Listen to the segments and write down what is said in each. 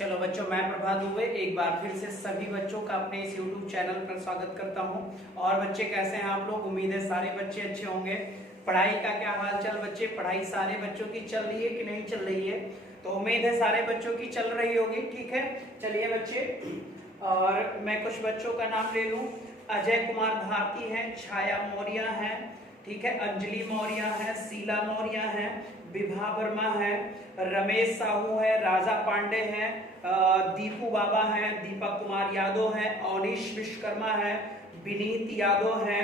चलो बच्चों, मैं प्रभात दुबे एक बार फिर से सभी बच्चों का अपने इस YouTube चैनल पर स्वागत करता हूं। और बच्चे कैसे हैं आप लोग? उम्मीद है सारे बच्चे अच्छे होंगे। पढ़ाई का क्या हाल चाल बच्चे? पढ़ाई सारे बच्चों की चल रही है कि नहीं चल रही है? तो उम्मीद है सारे बच्चों की चल रही होगी। ठीक है, चलिए बच्चे, और मैं कुछ बच्चों का नाम ले लूं। अजय कुमार भारती है, छाया मौर्य है, ठीक है, अंजलि मौर्य है, शीला मौर्य है, विभा वर्मा है, रमेश साहू है, राजा पांडे है, दीपू बाबा है, दीपक कुमार यादव है, अवनीश विश्वकर्मा है, विनीत यादव है,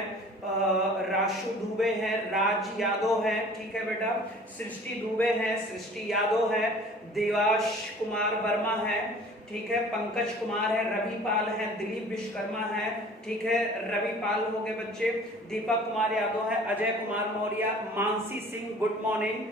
राशु दुबे है, राज यादव है, ठीक है बेटा, सृष्टि दुबे है, सृष्टि यादव है, देवाश कुमार वर्मा है, ठीक है, पंकज कुमार है, रवि पाल है, दिलीप विश्वकर्मा है, ठीक है, रवि पाल हो गए बच्चे, दीपक कुमार यादव है, अजय कुमार मौर्य, मानसी सिंह गुड मॉर्निंग,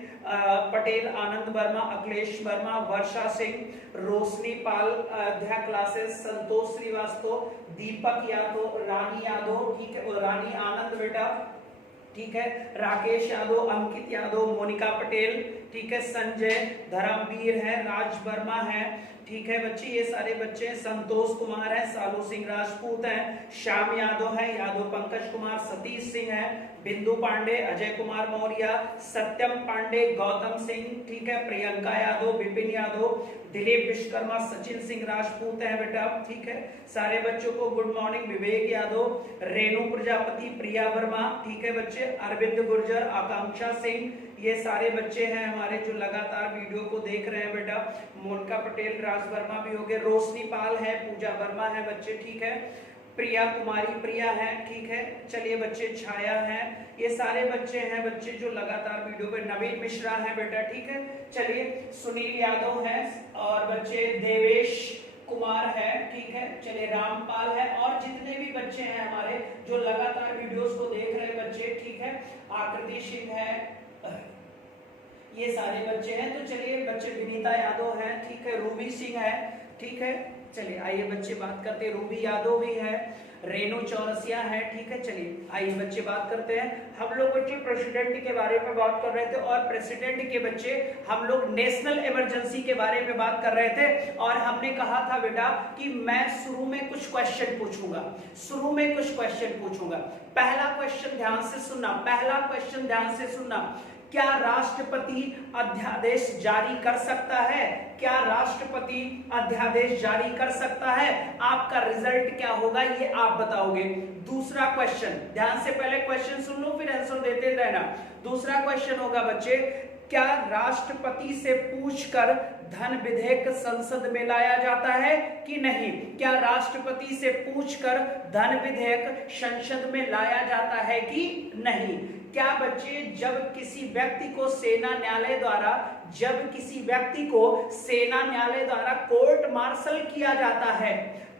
पटेल आनंद वर्मा, अखिलेश वर्मा, वर्षा सिंह, रोशनी पाल अध्याय क्लासेस, संतोष श्रीवास्तव, दीपक यादव, रानी यादव, ठीक है, रानी आनंद बेटा, ठीक है, राकेश यादव, अंकित यादव, मोनिका पटेल, ठीक है, संजय धर्मवीर है, राज वर्मा है, ठीक है बच्चे, ये सारे बच्चे, संतोष कुमार है, सालू सिंह राजपूत है, श्याम यादव है, यादव पंकज कुमार, सतीश सिंह है, बिंदु पांडे, अजय कुमार मौर्य, सत्यम पांडे, गौतम सिंह, ठीक है, प्रियंका यादव, विपिन यादव, दिलीप विश्वकर्मा, सचिन सिंह राजपूत है बेटा, ठीक है, सारे बच्चों को गुड मॉर्निंग। विवेक यादव, रेणु प्रजापति, प्रिया वर्मा, ठीक है बच्चे, अरविंद गुर्जर, आकांक्षा सिंह, ये सारे बच्चे हैं हमारे जो लगातार वीडियो को देख रहे हैं बेटा। मोनिका पटेल, राज वर्मा भी हो गए, रोशनी पाल है, पूजा वर्मा है बच्चे, ठीक है, प्रिया कुमारी प्रिया है, ठीक है, चलिए बच्चे, छाया है, ये सारे बच्चे हैं बच्चे जो लगातार वीडियो पे, नवीन मिश्रा है बेटा, ठीक है, चलिए, सुनील यादव है, और बच्चे देवेश कुमार है, ठीक है, चलिए, रामपाल है, और जितने भी बच्चे हैं हमारे जो लगातार वीडियोस को देख रहे हैं बच्चे, ठीक है, आकृति सिंह है, ये सारे बच्चे हैं। तो चलिए बच्चे, विनीता यादव है, ठीक है, रूबी सिंह है, ठीक है, चलिए आइए बच्चे बात करते हैं, रूबी यादव भी है, रेणु चौरसिया है, ठीक है, चलिए आइए बच्चे बात करते हैं। हम लोग बच्चे प्रेसिडेंट के बारे में बात कर रहे थे, और प्रेसिडेंट के बच्चे हम लोग नेशनल इमरजेंसी के बारे में बात कर रहे थे, और हमने कहा था बेटा कि मैं शुरू में कुछ क्वेश्चन पूछूंगा, शुरू में कुछ क्वेश्चन पूछूंगा। पहला क्वेश्चन ध्यान से सुनना, पहला क्वेश्चन ध्यान से सुनना, क्या राष्ट्रपति अध्यादेश जारी कर सकता है? क्या राष्ट्रपति अध्यादेश जारी कर सकता है? आपका रिजल्ट क्या होगा ये आप बताओगे। दूसरा क्वेश्चन, ध्यान से पहले क्वेश्चन सुन लो फिर आंसर देते रहना। दूसरा क्वेश्चन होगा बच्चे, क्या राष्ट्रपति से पूछकर धन विधेयक संसद में लाया जाता है कि नहीं? क्या राष्ट्रपति से पूछकर धन विधेयक संसद में लाया जाता है कि नहीं? क्या बच्चे, जब किसी व्यक्ति को सेना न्यायालय द्वारा कोर्ट मार्शल किया जाता है,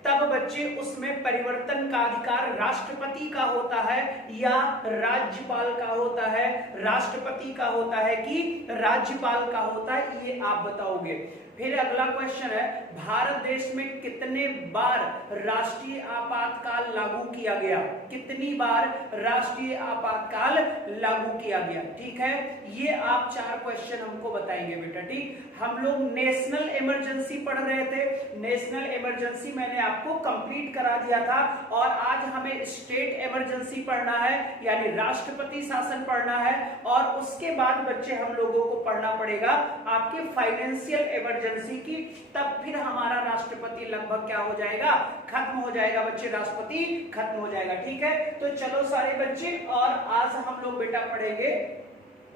तब बच्चे उसमें परिवर्तन का अधिकार राष्ट्रपति का होता है या राज्यपाल का होता है? राष्ट्रपति का होता है कि राज्यपाल का होता है, ये आप बताओगे। फिर अगला क्वेश्चन है, भारत देश में कितने बार राष्ट्रीय आपातकाल लागू किया गया? कितनी बार राष्ट्रीय आपातकाल लागू किया गया? ठीक है, ये आप चार क्वेश्चन हमको बताएंगे बेटा, ठीक। हम लोग नेशनल इमरजेंसी पढ़ रहे थे, नेशनल इमरजेंसी मैंने आपको कंप्लीट करा दिया था, और आज हमें स्टेट इमरजेंसी पढ़ना है, यानी राष्ट्रपति शासन पढ़ना है, और उसके बाद बच्चे हम लोगों को पढ़ना पड़ेगा आपके फाइनेंशियल इमरजेंसी की, तब फिर हमारा राष्ट्रपति लगभग क्या हो जाएगा, खत्म हो जाएगा बच्चे, राष्ट्रपति खत्म हो जाएगा। ठीक है, तो चलो सारे बच्चे, और आज हम लोग बेटा पढ़ेंगे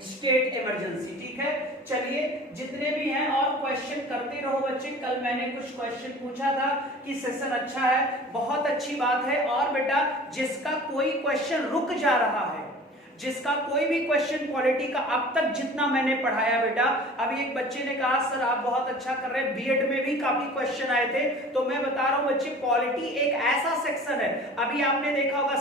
स्टेट इमरजेंसी। ठीक है, चलिए जितने भी हैं और क्वेश्चन करते रहो बच्चे। कल मैंने कुछ क्वेश्चन पूछा था कि सेशन अच्छा है, बहुत अच्छी बात है, और बेटा जिसका कोई क्वेश्चन रुक जा रहा है, जिसका कोई भी क्वेश्चन पॉलिटी का अब तक जितना मैंने पढ़ाया बेटा, अभी एक बच्चे ने कहा सर आप बहुत अच्छा कर रहे हैं, बीएड में भी काफी क्वेश्चन आए थे, तो मैं बता रहा हूं बच्चे, पॉलिटी एक ऐसा सेक्शन है, अभी आपने देखा होगा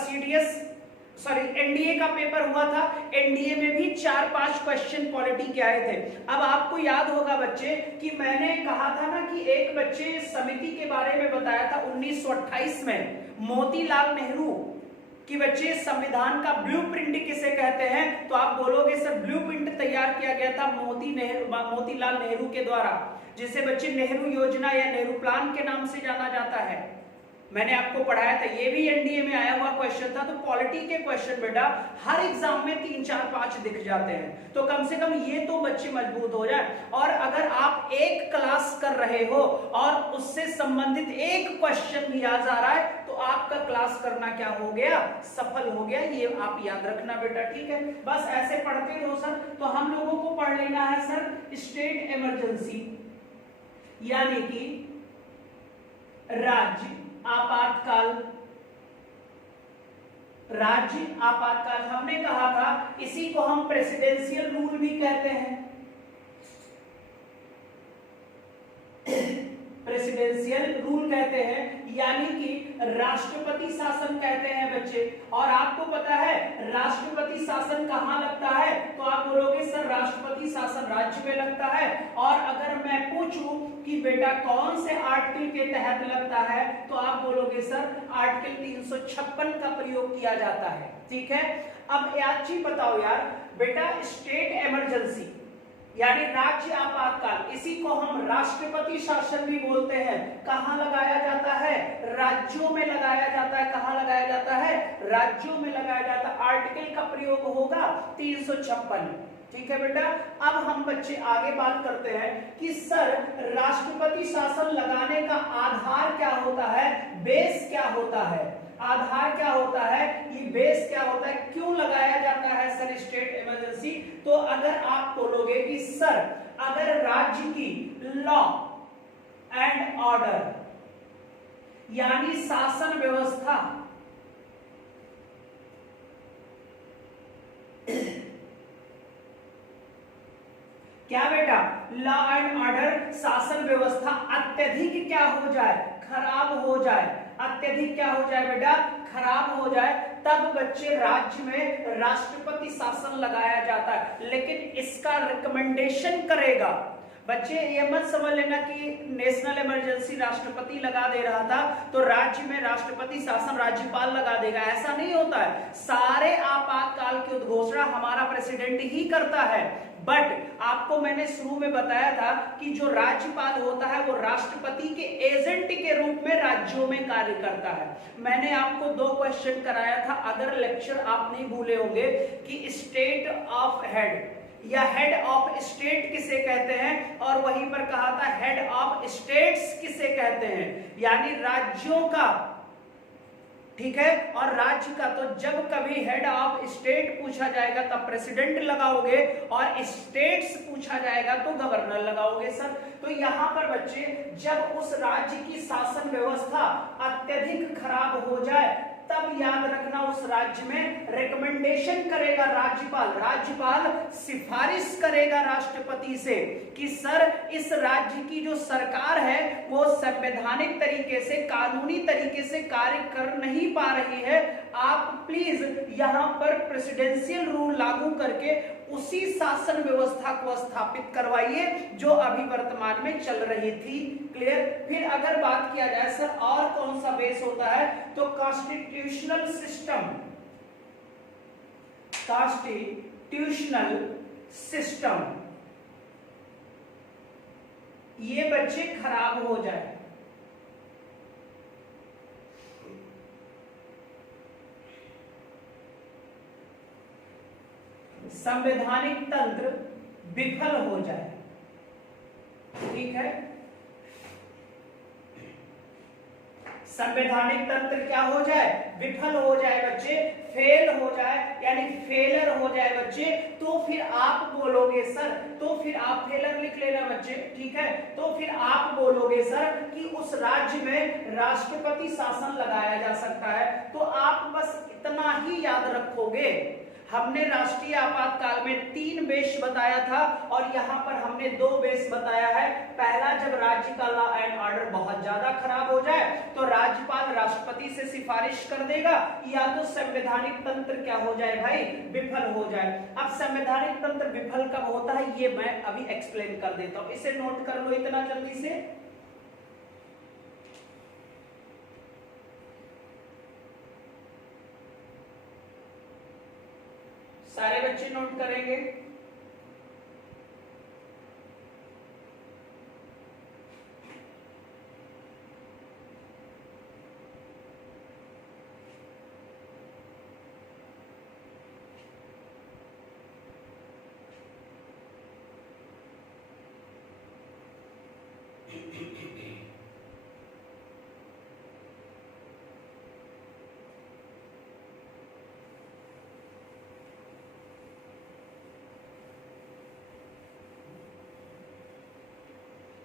एनडीए का पेपर हुआ था, एनडीए में भी 4-5 क्वेश्चन पॉलिटी के आए थे। अब आपको याद होगा बच्चे कि मैंने कहा था ना कि एक बच्चे समिति के बारे में बताया था 1928 में, मोतीलाल नेहरू कि बच्चे संविधान का ब्लूप्रिंट किसे कहते हैं, तो आप बोलोगे सर ब्लूप्रिंट तैयार किया गया था मोतीलाल नेहरू के द्वारा, जिसे बच्चे नेहरू योजना या नेहरू प्लान के नाम से जाना जाता है। मैंने आपको पढ़ाया था, ये भी एनडीए में आया हुआ क्वेश्चन था। तो पॉलिटी के क्वेश्चन बेटा हर एग्जाम में 3 4 5 दिख जाते हैं, तो कम से कम ये तो बच्चे मजबूत हो जाए। और अगर आप एक क्लास कर रहे हो और उससे संबंधित एक क्वेश्चन भी याद आ रहा है, तो आपका क्लास करना क्या हो गया, सफल हो गया। ये आप याद रखना बेटा, ठीक है। बस ऐसे पढ़ते रहो सर। तो हम लोगों को पढ़ लेना है सर स्टेट इमरजेंसी, यानी कि राज्य आपातकाल। राज्य आपातकाल हमने कहा था, इसी को हम प्रेसिडेंशियल रूल भी कहते हैं। प्रेसिडेंशियल रूल कहते हैं, यानी कि राष्ट्रपति शासन कहते हैं बच्चे। और आपको पता है राष्ट्रपति शासन कहां लगता है, तो आप बोलोगे सर राष्ट्रपति शासन राज्य में लगता है। और अगर मैं पूछूं कि बेटा कौन से आर्टिकल के तहत लगता है, तो आप बोलोगे सर आर्टिकल 356 का प्रयोग किया जाता है, ठीक है। अब एक चीज बताओ यार बेटा, स्टेट इमरजेंसी यानी राज्य आपातकाल, इसी को हम राष्ट्रपति शासन भी बोलते हैं। कहां लगाया जाता है, राज्यों में लगाया जाता है। कहां लगाया जाता है, राज्यों में लगाया जाता है। आर्टिकल का प्रयोग होगा 356, ठीक है बेटा। अब हम बच्चे आगे बात करते हैं कि सर राष्ट्रपति शासन लगाने का आधार क्या होता है, बेस क्या होता है। आधार क्या होता है, ये बेस क्या होता है, क्यों लगाया जाता है सर स्टेट इमरजेंसी। तो अगर आप बोलोगे कि सर अगर राज्य की लॉ एंड ऑर्डर यानी शासन व्यवस्था क्या बेटा, लॉ एंड ऑर्डर शासन व्यवस्था अत्यधिक क्या हो जाए, खराब हो जाए। अत्यधिक क्या हो जाए बेटा, खराब हो जाए, तब बच्चे राज्य में राष्ट्रपति शासन लगाया जाता है। लेकिन इसका रिकमेंडेशन करेगा बच्चे, ये मत समझ लेना कि नेशनल इमरजेंसी राष्ट्रपति लगा दे रहा था तो राज्य में राष्ट्रपति शासन राज्यपाल लगा देगा, ऐसा नहीं होता है। सारे आपातकाल की उद्घोषणा हमारा प्रेसिडेंट ही करता है। बट आपको मैंने शुरू में बताया था कि जो राज्यपाल होता है वो राष्ट्रपति के एजेंट के रूप में राज्यों में कार्य करता है। मैंने आपको 2 क्वेश्चन कराया था, अदर लेक्चर आप नहीं भूले होंगे, कि स्टेट ऑफ हेड या हेड ऑफ स्टेट किसे कहते हैं, और वहीं पर कहा था हेड ऑफ स्टेट्स किसे कहते हैं, यानी राज्यों का, ठीक है। और राज्य का तो जब कभी हेड ऑफ स्टेट पूछा जाएगा तब प्रेसिडेंट लगाओगे, और स्टेट्स पूछा जाएगा तो गवर्नर लगाओगे सर। तो यहाँ पर बच्चे जब उस राज्य की शासन व्यवस्था अत्यधिक खराब हो जाए तब याद रखना उस राज्य में रिकमेंडेशन करेगा राज्यपाल। राज्यपाल सिफारिश करेगा राष्ट्रपति से कि सर इस राज्य की जो सरकार है वो संवैधानिक तरीके से, कानूनी तरीके से कार्य कर नहीं पा रही है, आप प्लीज यहाँ पर प्रेसिडेंशियल रूल लागू करके उसी शासन व्यवस्था को स्थापित करवाइए जो अभी वर्तमान में चल रही थी। क्लियर। फिर अगर बात किया जाए सर और कौन सा बेस होता है, तो कॉन्स्टिट्यूशनल सिस्टम। कॉन्स्टिट्यूशनल सिस्टम ये बच्चे खराब हो जाए, संवैधानिक तंत्र विफल हो जाए, ठीक है। संवैधानिक तंत्र क्या हो जाए, विफल हो जाए बच्चे, फेल हो जाए, यानी फेलर हो जाए बच्चे, तो फिर आप बोलोगे सर, तो फिर आप फेलर लिख लेना बच्चे, ठीक है। तो फिर आप बोलोगे सर कि उस राज्य में राष्ट्रपति शासन लगाया जा सकता है। तो आप बस इतना ही याद रखोगे, हमने राष्ट्रीय आपातकाल में 3 बेस बताया था और यहाँ पर हमने 2 बेस बताया है। पहला, जब राज्य का लॉ एंड ऑर्डर बहुत ज्यादा खराब हो जाए तो राज्यपाल राष्ट्रपति से सिफारिश कर देगा, या तो संवैधानिक तंत्र क्या हो जाए भाई, विफल हो जाए। अब संवैधानिक तंत्र विफल कब होता है ये मैं अभी एक्सप्लेन कर देता हूं, इसे नोट कर लो इतना जल्दी से। बच्चे नोट करेंगे।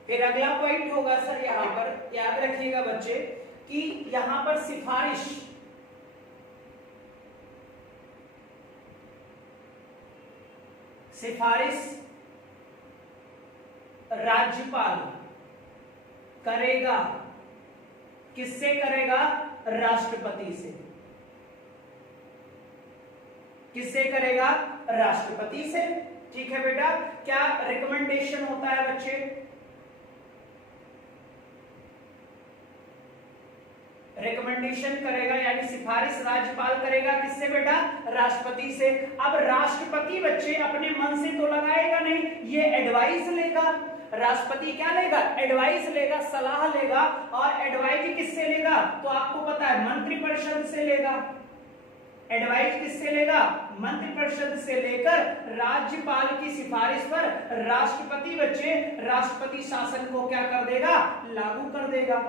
फिर अगला पॉइंट होगा सर, यहां पर याद रखिएगा बच्चे कि यहां पर सिफारिश राज्यपाल करेगा, किससे करेगा? राष्ट्रपति से। किससे करेगा? राष्ट्रपति से। ठीक है बेटा, क्या रिकमेंडेशन होता है बच्चे? रिकमेंडेशन करेगा यानी सिफारिश राज्यपाल करेगा, किससे बेटा? राष्ट्रपति से। अब राष्ट्रपति बच्चे अपने मन से तो लगाएगा नहीं, ये एडवाइस लेगा। राष्ट्रपति क्या लेगा? एडवाइस लेगा, सलाह लेगा। और एडवाइस किससे लेगा? तो आपको पता है मंत्रिपरिषद से लेगा। एडवाइस किससे लेगा? मंत्रिपरिषद से लेकर राज्यपाल की सिफारिश पर राष्ट्रपति बच्चे राष्ट्रपति शासन को क्या कर देगा? लागू कर देगा।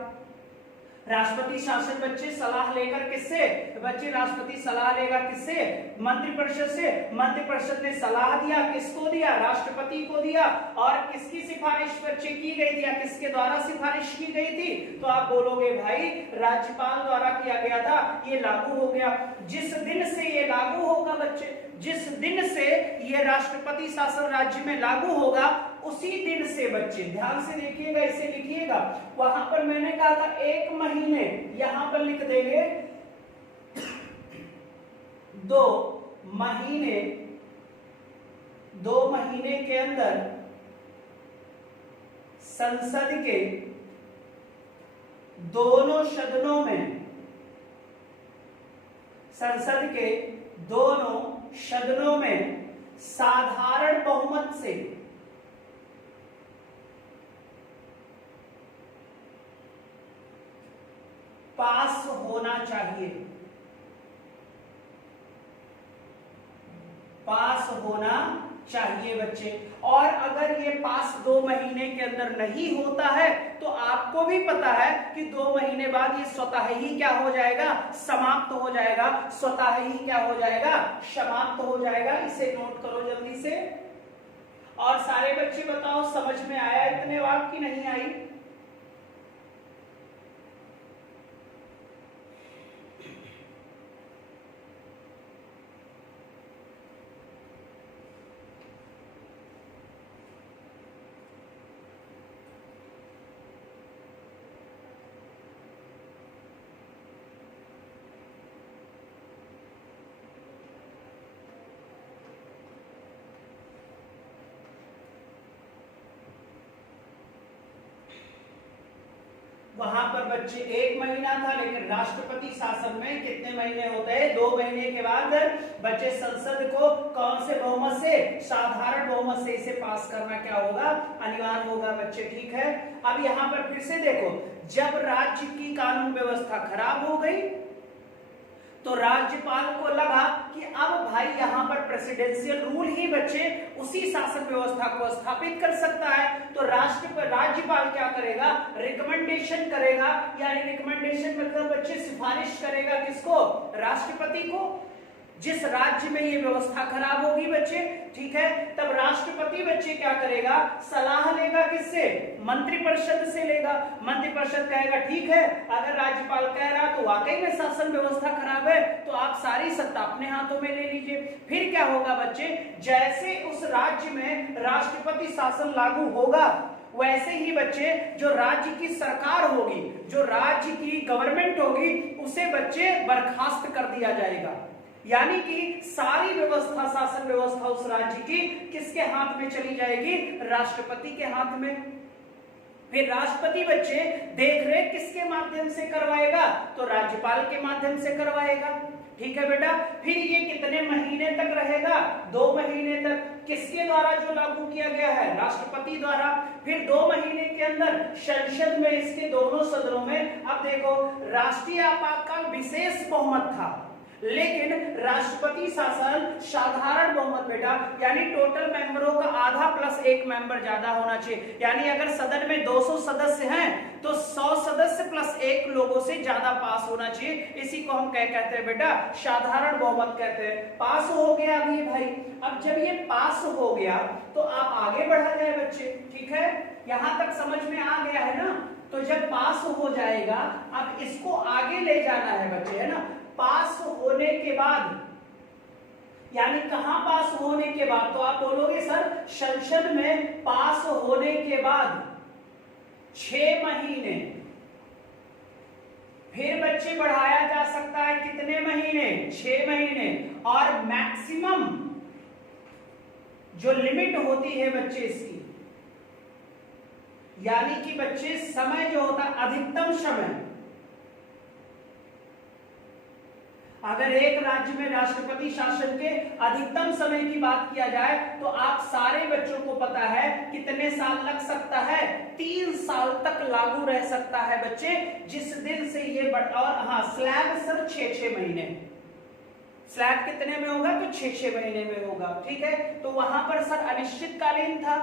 राष्ट्रपति शासन बच्चे सलाह लेकर किससे? बच्चे राष्ट्रपति सलाह लेगा किससे? मंत्रिपरिषद से। मंत्रिपरिषद ने सलाह दिया, किसको दिया? राष्ट्रपति को दिया। और किसकी सिफारिश बच्चे की गई थी या किसके द्वारा सिफारिश की गई थी? तो आप बोलोगे भाई राज्यपाल द्वारा किया गया था, ये लागू हो गया। जिस दिन से ये लागू होगा बच्चे, जिस दिन से ये राष्ट्रपति शासन राज्य में लागू होगा, उसी दिन से बच्चे ध्यान से देखिएगा, इसे लिखिएगा। वहां पर मैंने कहा था 1 महीने, यहां पर लिख देंगे 2 महीने। 2 महीने के अंदर संसद के दोनों सदनों में, संसद के दोनों सदनों में साधारण बहुमत से पास होना चाहिए। पास होना चाहिए बच्चे। और अगर ये पास 2 महीने के अंदर नहीं होता है तो आपको भी पता है कि 2 महीने बाद ये स्वतः ही क्या हो जाएगा? समाप्त हो जाएगा। स्वतः ही क्या हो जाएगा? समाप्त हो जाएगा। इसे नोट करो जल्दी से। और सारे बच्चे बताओ समझ में आया इतने बात की नहीं आई? वहां पर बच्चे 1 महीना था, लेकिन राष्ट्रपति शासन में कितने महीने होते हैं? 2 महीने के बाद बच्चे संसद को कौन से बहुमत से? साधारण बहुमत से इसे पास करना क्या होगा? अनिवार्य होगा बच्चे। ठीक है, अब यहाँ पर फिर से देखो, जब राज्य की कानून व्यवस्था खराब हो गई तो राज्यपाल को लगा कि अब भाई यहाँ पर प्रेसिडेंशियल रूल ही बच्चे उसी शासन व्यवस्था को स्थापित कर सकता है। तो राज्यपाल क्या करेगा? रिकमेंडेशन करेगा, यानी रिकमेंडेशन मतलब बच्चे सिफारिश करेगा किसको? राष्ट्रपति को। जिस राज्य में ये व्यवस्था खराब होगी बच्चे, ठीक है, तब राष्ट्रपति बच्चे क्या करेगा? सलाह लेगा किससे? मंत्रिपरिषद से लेगा। मंत्रिपरिषद कहेगा ठीक है, अगर राज्यपाल कह रहा तो वाकई में शासन व्यवस्था खराब है, तो आप सारी सत्ता अपने हाथों में ले लीजिए। फिर क्या होगा बच्चे? जैसे उस राज्य में राष्ट्रपति शासन लागू होगा, वैसे ही बच्चे जो राज्य की सरकार होगी, जो राज्य की गवर्नमेंट होगी, उसे बच्चे बर्खास्त कर दिया जाएगा। यानी कि सारी व्यवस्था, शासन व्यवस्था उस राज्य की किसके हाथ में चली जाएगी? राष्ट्रपति के हाथ में। फिर राष्ट्रपति बच्चे देख रेख किसके माध्यम से करवाएगा? तो राज्यपाल के माध्यम से करवाएगा। ठीक है बेटा। फिर ये कितने महीने तक रहेगा? 2 महीने तक। किसके द्वारा जो लागू किया गया है? राष्ट्रपति द्वारा। फिर 2 महीने के अंदर संसद में, इसके दोनों सदनों में, अब देखो राष्ट्रीय आपातकाल विशेष बहुमत था, लेकिन राष्ट्रपति शासन साधारण बहुमत बेटा, यानी टोटल मेंबरों का आधा प्लस 1 मेंबर ज्यादा होना चाहिए। यानी अगर सदन में 200 सदस्य हैं तो 100 सदस्य प्लस 1 लोगों से ज्यादा पास होना चाहिए। इसी को हम क्या कहते हैं बेटा? साधारण बहुमत कहते हैं। पास हो गया अब ये भाई। अब जब ये पास हो गया तो आप आगे बढ़ा जाए बच्चे, ठीक है? यहां तक समझ में आ गया है ना? तो जब पास हो जाएगा, अब इसको आगे ले जाना है बच्चे, है ना? पास होने के बाद, यानी कहां पास होने के बाद? तो आप बोलोगे सर संसद में पास होने के बाद 6 महीने। फिर बच्चे बढ़ाया जा सकता है कितने महीने? 6 महीने। और मैक्सिमम जो लिमिट होती है बच्चे इसकी, यानी कि बच्चे समय जो होता है, अधिकतम समय, अगर एक राज्य में राष्ट्रपति शासन के अधिकतम समय की बात किया जाए तो आप सारे बच्चों को पता है कितने साल लग सकता है? 3 साल तक लागू रह सकता है बच्चे, जिस दिन से ये और हाँ, स्लैब सर 6-6 महीने। स्लैब कितने में होगा? तो 6-6 महीने में होगा, ठीक है? तो वहां पर सर अनिश्चितकालीन था,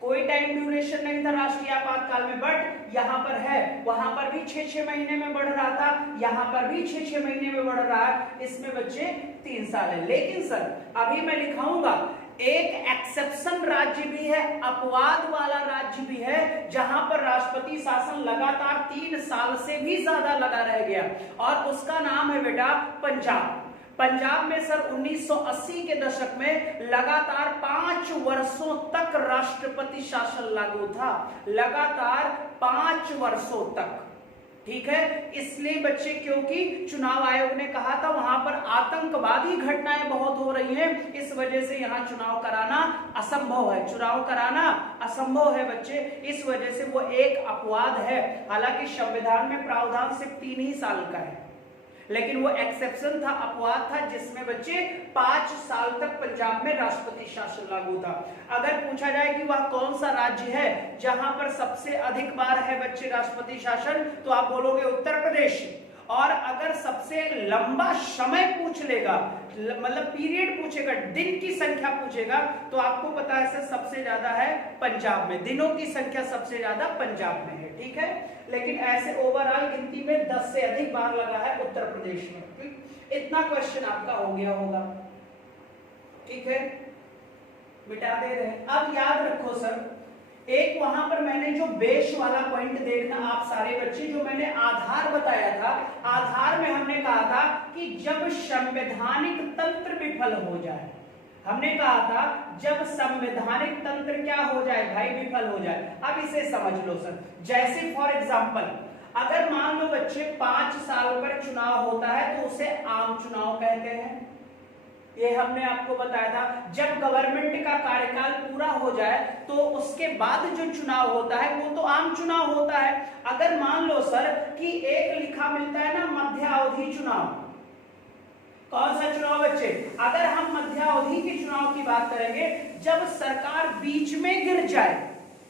कोई टाइम ड्यूरेशन नहीं था राष्ट्रीय आपातकाल में, बट यहाँ पर है, वहां पर भी 6-6 महीने में बढ़ रहा था, यहाँ पर भी 6-6 महीने में बढ़ रहा है। इसमें बच्चे 3 साल है। लेकिन सर अभी मैं लिखाऊंगा एक एक्सेप्शन राज्य भी है, अपवाद वाला राज्य भी है, जहां पर राष्ट्रपति शासन लगातार 3 साल से भी ज्यादा लगा रह गया, और उसका नाम है बेटा पंजाब। पंजाब में सर 1980 के दशक में लगातार 5 वर्षों तक राष्ट्रपति शासन लागू था, लगातार 5 वर्षों तक, ठीक है? इसलिए बच्चे, क्योंकि चुनाव आयोग ने कहा था वहां पर आतंकवादी घटनाएं बहुत हो रही हैं, इस वजह से यहां चुनाव कराना असंभव है, चुनाव कराना असंभव है बच्चे। इस वजह से वो एक अपवाद है। हालांकि संविधान में प्रावधान सिर्फ 3 ही साल का है, लेकिन वो एक्सेप्शन था, अपवाद था, जिसमें बच्चे 5 साल तक पंजाब में राष्ट्रपति शासन लागू था। अगर पूछा जाए कि वह कौन सा राज्य है जहां पर सबसे अधिक बार है बच्चे राष्ट्रपति शासन, तो आप बोलोगे उत्तर प्रदेश। और अगर सबसे लंबा समय पूछ लेगा, मतलब पीरियड पूछेगा, दिन की संख्या पूछेगा, तो आपको पता है सर सबसे ज्यादा है पंजाब में, दिनों की संख्या सबसे ज्यादा पंजाब में है, ठीक है? लेकिन ऐसे ओवरऑल गिनती में 10 से अधिक बार लगा है उत्तर प्रदेश में, ठीक? इतना क्वेश्चन आपका हो गया होगा, ठीक है? मिटा दे रहे हैं। अब याद रखो सर, एक वहां पर मैंने जो बेस वाला पॉइंट देखना आप सारे बच्चे, जो मैंने आधार बताया था, आधार में हमने कहा था कि जब संवैधानिक तंत्र विफल हो जाए, हमने कहा था जब संवैधानिक तंत्र क्या हो जाए भाई? विफल हो जाए। अब इसे समझ लो सर, जैसे फॉर एग्जांपल अगर मान लो बच्चे 5 साल पर चुनाव होता है तो उसे आम चुनाव कहते हैं, ये हमने आपको बताया था। जब गवर्नमेंट का कार्यकाल पूरा हो जाए तो उसके बाद जो चुनाव होता है वो तो आम चुनाव होता है। अगर मान लो सर कि एक लिखा मिलता है ना मध्यावधि चुनाव, कौन सा चुनाव बच्चे? अगर हम मध्यावधि के चुनाव की बात करेंगे, जब सरकार बीच में गिर जाए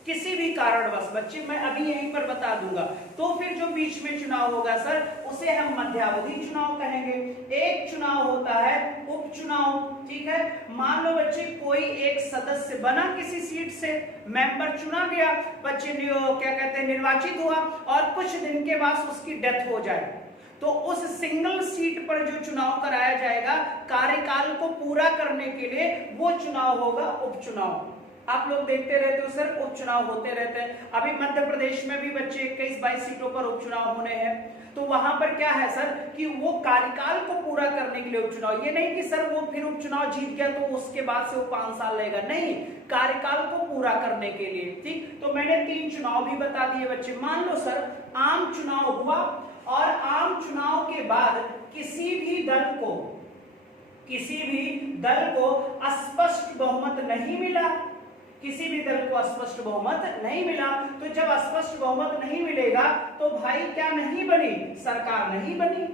किसी भी कारणवश, बच्चे मैं अभी यहीं पर बता दूंगा, तो फिर जो बीच में चुनाव होगा सर उसे हम मध्यावधि चुनाव कहेंगे। एक चुनाव होता है उपचुनाव, ठीक है? मान लो बच्चे कोई एक सदस्य बना किसी सीट से, मेंबर चुना गया, बच्चे क्या कहते हैं निर्वाचित हुआ, और कुछ दिन के बाद उसकी डेथ हो जाए, तो उस सिंगल सीट पर जो चुनाव कराया जाएगा कार्यकाल को पूरा करने के लिए, वो चुनाव होगा उपचुनाव। आप लोग देखते रहते हो सर उपचुनाव होते रहते हैं। अभी मध्य प्रदेश में भी बच्चे 21-22 सीटों पर उपचुनाव होने हैं, तो वहां पर क्या है सर कि वो कार्यकाल को पूरा करने के लिए उपचुनाव, ये नहीं कि सर वो फिर उपचुनाव जीत गया तो उसके बाद से वो 5 साल रहेगा, नहीं, कार्यकाल को पूरा करने के लिए, ठीक? तो मैंने 3 चुनाव भी बता दिए बच्चे। मान लो सर आम चुनाव हुआ, और आम चुनाव के बाद किसी भी दल को स्पष्ट बहुमत नहीं मिला, किसी भी दल को स्पष्ट बहुमत नहीं मिला, तो जब स्पष्ट बहुमत नहीं मिलेगा तो भाई क्या नहीं बनी? सरकार नहीं बनी।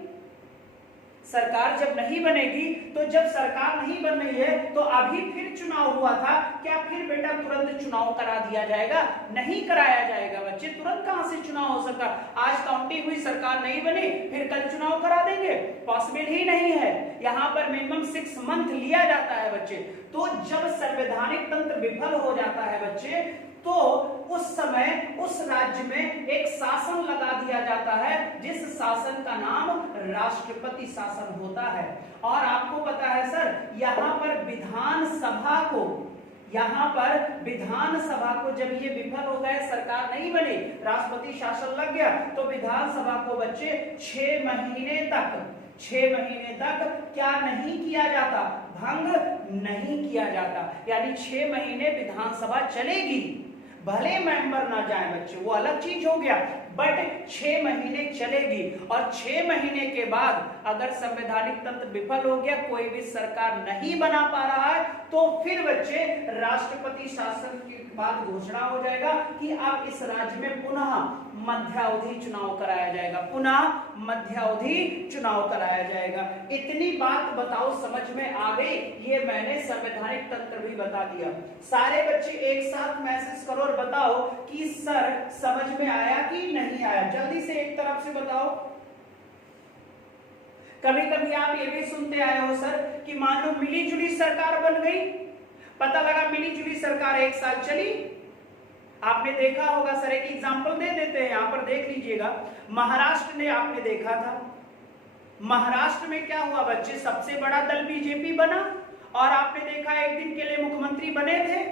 सरकार जब नहीं बनेगी, तो जब सरकार नहीं बन रही है तो अभी फिर चुनाव हुआ था, क्या फिर बेटा तुरंत चुनाव करा दिया जाएगा? नहीं कराया जाएगा बच्चे। तुरंत कहां से चुनाव हो सकता? आज काउंटिंग हुई, सरकार नहीं बनी, फिर कल चुनाव करा देंगे? पॉसिबल ही नहीं है। यहाँ पर मिनिमम 6 मंथ लिया जाता है बच्चे। तो जब संवैधानिक तंत्र विफल हो जाता है बच्चे, तो उस समय उस राज्य में एक शासन लगा दिया जाता है, जिस शासन का नाम राष्ट्रपति शासन होता है। और आपको पता है सर, यहाँ पर विधानसभा को जब ये विफल हो गए, सरकार नहीं बनी, राष्ट्रपति शासन लग गया, तो विधानसभा को बच्चे 6 महीने तक क्या नहीं किया जाता? भंग नहीं किया जाता। यानी 6 महीने विधानसभा चलेगी, भले मेंबर ना जाए बच्चे, वो अलग चीज हो गया, बट 6 महीने चलेगी। और 6 महीने के बाद अगर संवैधानिक तंत्र विफल हो गया, कोई भी सरकार नहीं बना पा रहा है, तो फिर बच्चे राष्ट्रपति शासन के बाद घोषणा हो जाएगा कि अब इस राज्य में पुनः मध्यावधि चुनाव कराया जाएगा। इतनी बात बताओ समझ में आ गई? ये मैंने संवैधानिक तंत्र भी बता दिया। सारे बच्चे एक साथ मैसेज करो और बताओ कि सर समझ में आया कि नहीं आया। जल्दी से एक तरफ से बताओ। कभी कभी आप ये भी सुनते आए हो सर कि मान लो मिली जुली सरकार बन गई, पता लगा मिली जुली सरकार 1 साल चली। आपने देखा होगा सर, एक एग्जांपल दे देते हैं, यहां पर देख लीजिएगा। महाराष्ट्र ने आपने देखा था, महाराष्ट्र में क्या हुआ बच्चे? सबसे बड़ा दल बीजेपी बना, और आपने देखा एक दिन के लिए मुख्यमंत्री बने थे,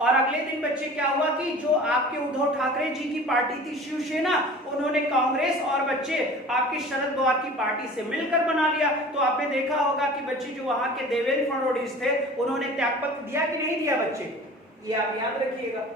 और अगले दिन बच्चे क्या हुआ कि जो आपके उद्धव ठाकरे जी की पार्टी थी शिवसेना, उन्होंने कांग्रेस और बच्चे आपके शरद पवार की पार्टी से मिलकर बना लिया। तो आपने देखा होगा कि बच्चे जो वहां के देवेंद्र फडणवीस थे, उन्होंने त्यागपत्र दिया कि नहीं दिया बच्चे? ये आप याद रखिएगा।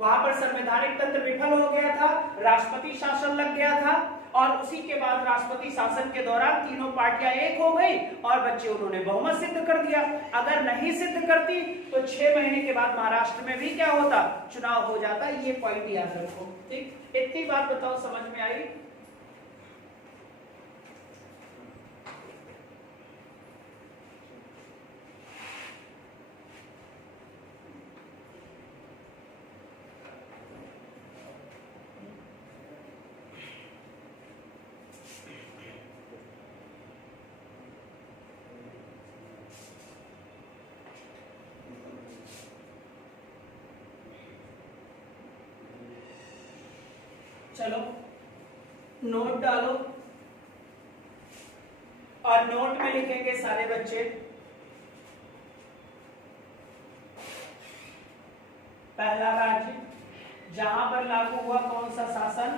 वहां पर संवैधानिक तंत्र विफल हो गया था, राष्ट्रपति शासन लग गया था, और उसी के बाद राष्ट्रपति शासन के दौरान तीनों पार्टियां एक हो गई और बच्चे उन्होंने बहुमत सिद्ध कर दिया। अगर नहीं सिद्ध करती तो 6 महीने के बाद महाराष्ट्र में भी क्या होता? चुनाव हो जाता। ये पॉइंट याद रखो, ठीक? इतनी बात बताओ समझ में आई? चलो नोट डालो, और नोट में लिखेंगे सारे बच्चे, पहला राज्य जहां पर लागू हुआ कौन सा शासन?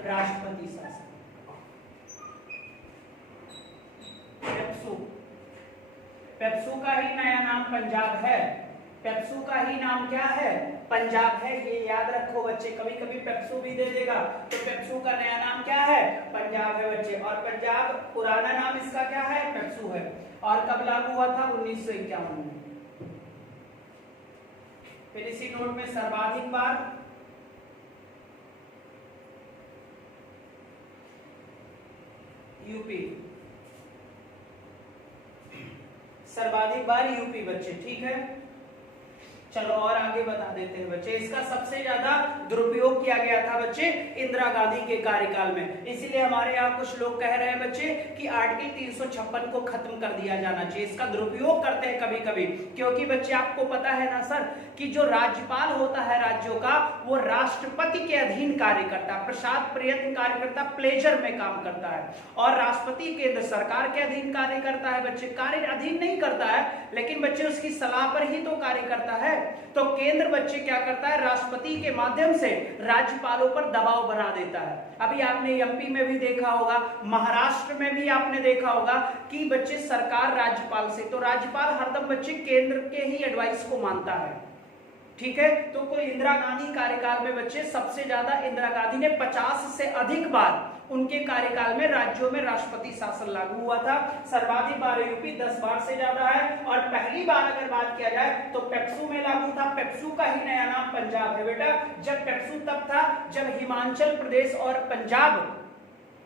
राष्ट्रपति शासन। पेप्सू का ही नया नाम पंजाब है। पेप्सू का ही नाम क्या है? पंजाब है। ये याद रखो बच्चे, कभी कभी पेप्सू भी दे देगा, तो पेप्सू का नया नाम क्या है? पंजाब है बच्चे। और पंजाब पुराना नाम इसका क्या है? पेप्सू है। और कब लागू हुआ था? 1951 में। फिर इसी नोट में सर्वाधिक बार यूपी, सर्वाधिक बार यूपी बच्चे, ठीक है। चलो और आगे बता देते हैं बच्चे। इसका सबसे ज्यादा दुरुपयोग किया गया था बच्चे इंदिरा गांधी के कार्यकाल में। इसीलिए हमारे यहाँ कुछ लोग कह रहे हैं बच्चे कि आर्टिकल 356 को खत्म कर दिया जाना चाहिए। इसका दुरुपयोग करते हैं कभी कभी, क्योंकि बच्चे आपको पता है ना सर कि जो राज्यपाल होता है राज्यों का, वो राष्ट्रपति के अधीन कार्य करता है, प्रसाद प्रयत्न कार्य करता है, प्लेजर में काम करता है। और राष्ट्रपति केंद्र सरकार के अधीन कार्य करता है बच्चे, कार्य अधीन नहीं करता है, लेकिन बच्चे उसकी सलाह पर ही तो कार्य करता है। तो केंद्र बच्चे क्या करता है? राष्ट्रपति के माध्यम से राज्यपालों पर दबाव बना देता है। अभी आपने एमपी में भी देखा होगा, महाराष्ट्र में भी आपने देखा होगा कि बच्चे सरकार राज्यपाल से, तो राज्यपाल हरदम बच्चे केंद्र के ही एडवाइस को मानता है, ठीक है। तो कोई इंदिरा गांधी कार्यकाल में बच्चे सबसे ज्यादा इंदिरा गांधी ने 50 से अधिक बार उनके कार्यकाल में राज्यों में राष्ट्रपति शासन लागू हुआ था। सर्वाधिक बार यूपी 10 बार से ज्यादा है। और पहली बार अगर बात किया जाए तो पेप्सू में लागू था। पेप्सू का ही नया नाम पंजाब है बेटा। जब पेप्सू तब था जब हिमाचल प्रदेश और पंजाब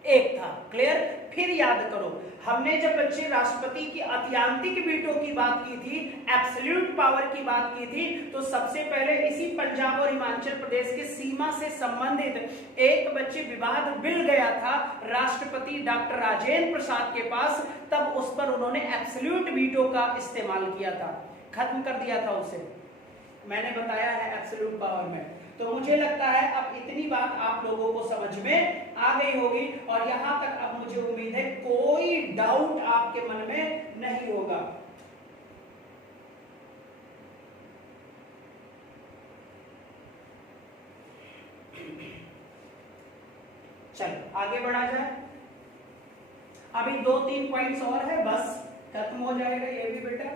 एक था। क्लियर? फिर याद करो, हमने जब बच्चे राष्ट्रपति की अत्यंतिक वीटो की बात की थी, एब्सोल्यूट पावर की बात की थी, तो सबसे पहले इसी पंजाब और हिमाचल प्रदेश के सीमा से संबंधित एक बच्चे विवाद बिल गया था राष्ट्रपति डॉक्टर राजेंद्र प्रसाद के पास, तब उस पर उन्होंने एब्सोल्यूट वीटो का इस्तेमाल किया था, खत्म कर दिया था उसे। मैंने बताया है एब्सोल्यूट पावर में। तो मुझे लगता है अब इतनी बात आप लोगों को समझ में आ गई होगी, और यहां तक अब मुझे उम्मीद है कोई डाउट आपके मन में नहीं होगा। चलो आगे बढ़ा जाए। अभी 2-3 पॉइंट्स और है, बस खत्म हो जाएगा ये भी बेटा।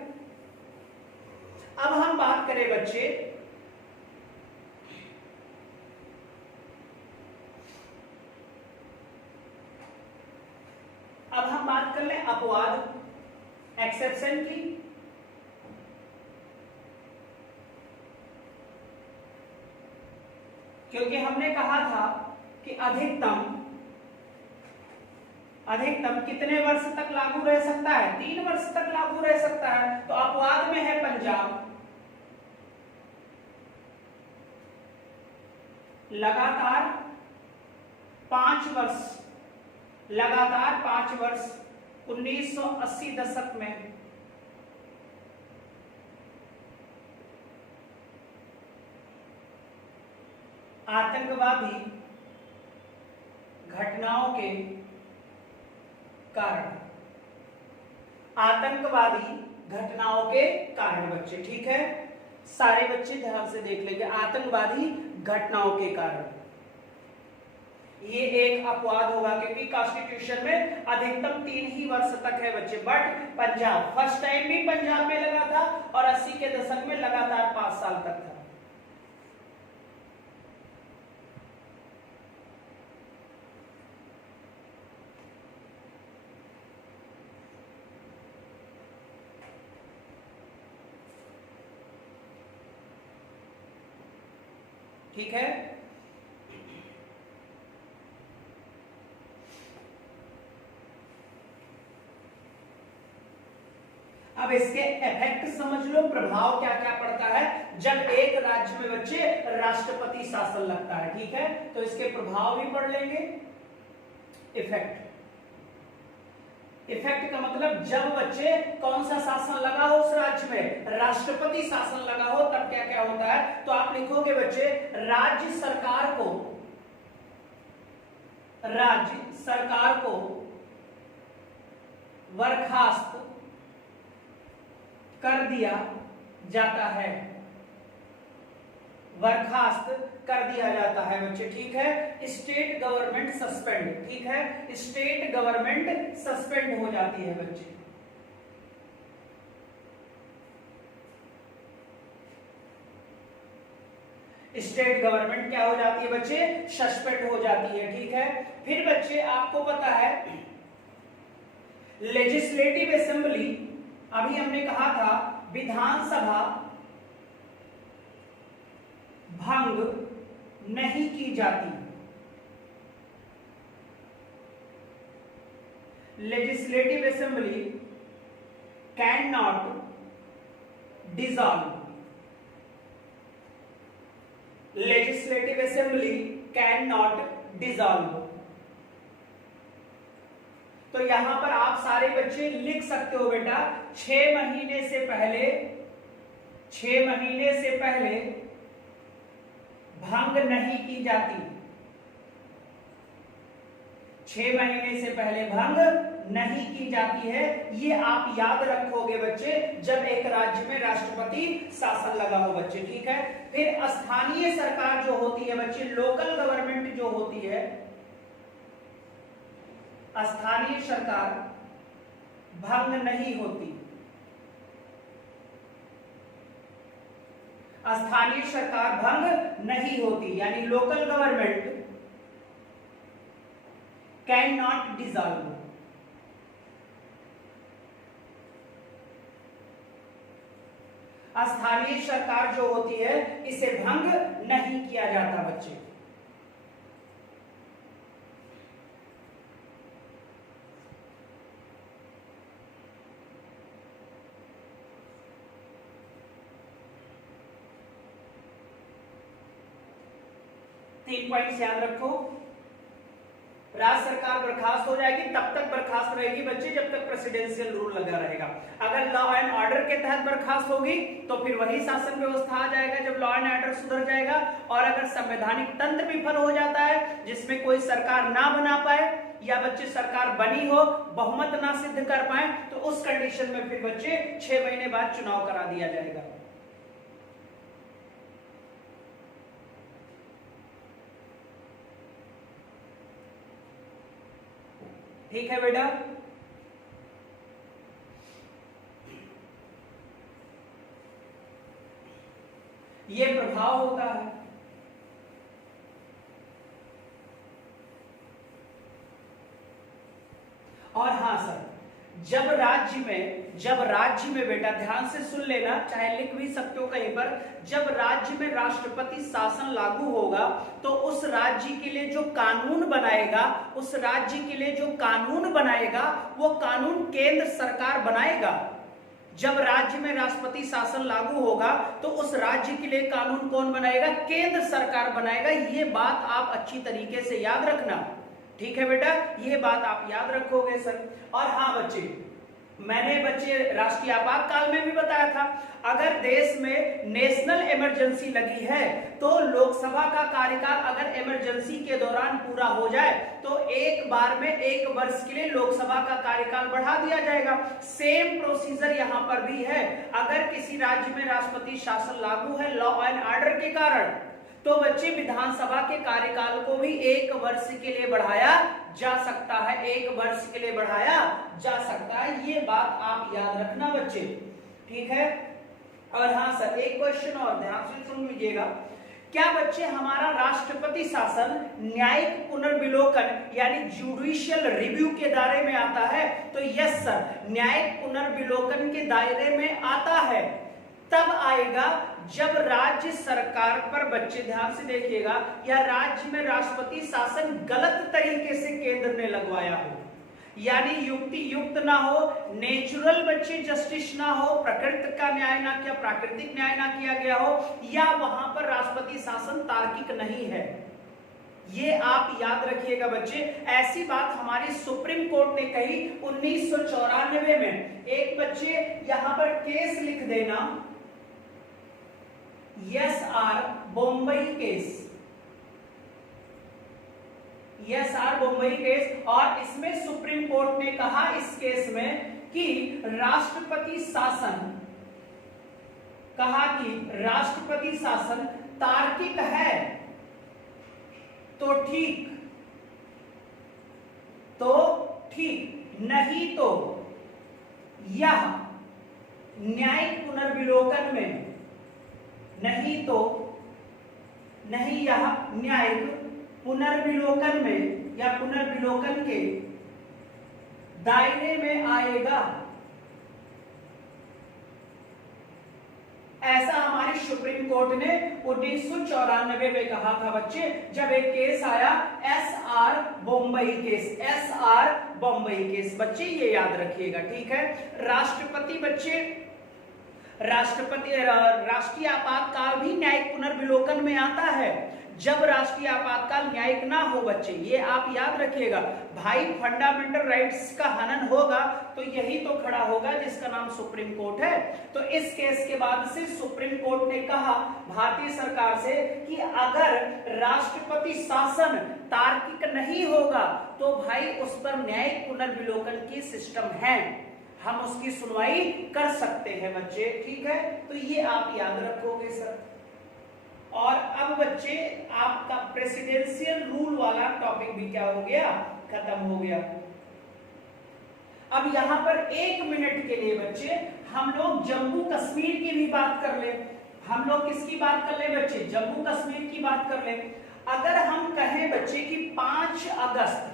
अब हम बात करें बच्चे अब हम बात कर लें अपवाद एक्सेप्शन की। क्योंकि हमने कहा था कि अधिकतम कितने वर्ष तक लागू रह सकता है? 3 वर्ष तक लागू रह सकता है। तो अपवाद में है पंजाब, लगातार 5 वर्ष, लगातार 5 वर्ष 1980 दशक में आतंकवादी घटनाओं के कारण, आतंकवादी घटनाओं के कारण बच्चे, ठीक है, सारे बच्चे ध्यान से देख लेंगे, आतंकवादी घटनाओं के कारण ये एक अपवाद होगा, क्योंकि कॉन्स्टिट्यूशन में अधिकतम 3 ही वर्ष तक है बच्चे। बट पंजाब फर्स्ट टाइम भी पंजाब में लगा था और 80 के दशक में लगातार 5 साल तक था। ठीक है, अब इसके इफेक्ट समझ लो, प्रभाव क्या क्या पड़ता है जब एक राज्य में बच्चे राष्ट्रपति शासन लगता है। ठीक है, तो इसके प्रभाव भी पढ़ लेंगे। इफेक्ट, इफेक्ट का मतलब जब बच्चे कौन सा शासन लगा हो उस राज्य में, राष्ट्रपति शासन लगा हो, तब क्या क्या होता है। तो आप लिखोगे बच्चे, राज्य सरकार को बर्खास्त कर दिया जाता है, बर्खास्त कर दिया जाता है बच्चे। ठीक है, स्टेट गवर्नमेंट सस्पेंड, ठीक है, स्टेट गवर्नमेंट सस्पेंड हो जाती है बच्चे। स्टेट गवर्नमेंट क्या हो जाती है बच्चे? सस्पेंड हो जाती है। ठीक है, फिर बच्चे आपको पता है लेजिस्लेटिव असेंबली, अभी हमने कहा था विधानसभा भंग नहीं की जाती, legislative assembly can not dissolve, legislative assembly can not dissolve. तो यहां पर आप सारे बच्चे लिख सकते हो बेटा, 6 महीने से पहले, 6 महीने से पहले भंग नहीं की जाती, 6 महीने से पहले भंग नहीं की जाती है। ये आप याद रखोगे बच्चे जब एक राज्य में राष्ट्रपति शासन लगा हो बच्चे। ठीक है, फिर स्थानीय सरकार जो होती है बच्चे, लोकल गवर्नमेंट जो होती है, स्थानीय सरकार भंग नहीं होती, स्थानीय सरकार भंग नहीं होती, यानी local government can not dissolve. स्थानीय सरकार जो होती है इसे भंग नहीं किया जाता बच्चे। 3 पॉइंट्स याद रखो। राज्य सरकार बर्खास्त हो जाएगी, तब तक बर्खास्त रहेगी बच्चे जब तक प्रेसिडेंशियल रूल लगा रहेगा। अगर लॉ एंड ऑर्डर के तहत बर्खास्त होगी तो फिर वही शासन व्यवस्था आ जाएगा जब लॉ एंड ऑर्डर सुधर जाएगा। और अगर संवैधानिक तंत्र विफल हो जाता है जिसमें कोई सरकार ना बना पाए या बच्चे सरकार बनी हो बहुमत ना सिद्ध कर पाए तो उस कंडीशन में फिर बच्चे 6 महीने बाद चुनाव करा दिया जाएगा। ठीक है बेटा। ये प्रभाव होता है। और हाँ सर, जब राज्य में बेटा ध्यान से सुन लेना, चाहे लिख भी सकते हो कहीं पर, जब राज्य में राष्ट्रपति शासन लागू होगा तो उस राज्य के लिए जो कानून बनाएगा वो कानून केंद्र सरकार बनाएगा। जब राज्य में राष्ट्रपति शासन लागू होगा तो उस राज्य के लिए कानून कौन बनाएगा? केंद्र सरकार बनाएगा। ये बात आप अच्छी तरीके से याद रखना। ठीक है बेटा, ये बात आप याद रखोगे सर। और हाँ बच्चे, मैंने बच्चे राष्ट्रीय आपातकाल में भी बताया था, अगर देश में नेशनल इमरजेंसी लगी है तो लोकसभा का कार्यकाल अगर इमरजेंसी के दौरान पूरा हो जाए तो एक बार में 1 वर्ष के लिए लोकसभा का कार्यकाल बढ़ा दिया जाएगा। सेम प्रोसीजर यहां पर भी है। अगर किसी राज्य में राष्ट्रपति शासन लागू है लॉ एंड ऑर्डर के कारण, तो बच्चे विधानसभा के कार्यकाल को भी 1 वर्ष के लिए बढ़ाया जा सकता है। 1 वर्ष के लिए बढ़ाया जा सकता है। ये बात आप याद रखना बच्चे। ठीक है। और हाँ सर, एक क्वेश्चन और ध्यान से सुन लीजिएगा। क्या बच्चे हमारा राष्ट्रपति शासन न्यायिक पुनर्विलोकन यानी जुडिशियल रिव्यू के दायरे में आता है? तो यस सर, न्यायिक पुनर्विलोकन के दायरे में आता है। तब आएगा जब राज्य सरकार पर, बच्चे ध्यान से देखिएगा, या राज्य में राष्ट्रपति शासन गलत तरीके से केंद्र ने लगवाया हो, यानी युक्ति युक्त ना हो, नेचुरल बच्चे जस्टिस ना हो, प्रकृति का न्याय ना किया, प्राकृतिक न्याय ना किया गया हो, या वहां पर राष्ट्रपति शासन तार्किक नहीं है। ये आप याद रखिएगा बच्चे। ऐसी बात हमारी सुप्रीम कोर्ट ने कही 1994 में। एक बच्चे यहां पर केस लिख देना, SR Bommai case, SR Bommai case. और इसमें सुप्रीम कोर्ट ने कहा इस केस में कि राष्ट्रपति शासन तार्किक है तो ठीक, नहीं तो यह न्यायिक पुनर्विलोकन में, नहीं यह न्यायिक पुनर्विलोकन में या पुनर्विलोकन के दायरे में आएगा। ऐसा हमारी सुप्रीम कोर्ट ने 1994 में कहा था बच्चे, जब एक केस आया SR Bommai case, SR Bommai case. बच्चे ये याद रखिएगा। ठीक है। राष्ट्रीय आपातकाल भी न्यायिक पुनर्विलोकन में आता है जब राष्ट्रीय आपातकाल न्यायिक ना हो बच्चे। ये आप याद रखिएगा भाई। फंडामेंटल राइट्स का हनन होगा तो यही तो खड़ा होगा जिसका नाम सुप्रीम कोर्ट है। तो इस केस के बाद से सुप्रीम कोर्ट ने कहा भारतीय सरकार से कि अगर राष्ट्रपति शासन तार्किक नहीं होगा तो भाई उस पर न्यायिक पुनर्विलोकन की सिस्टम है, हम उसकी सुनवाई कर सकते हैं बच्चे। ठीक है। तो ये आप याद रखोगे सर। और अब बच्चे आपका प्रेसिडेंशियल रूल वाला टॉपिक भी क्या हो गया? खत्म हो गया। अब यहां पर 1 मिनट के लिए बच्चे हम लोग जम्मू कश्मीर की भी बात कर ले। हम लोग किसकी बात कर ले बच्चे? जम्मू कश्मीर की बात कर ले। अगर हम कहें बच्चे कि 5 अगस्त,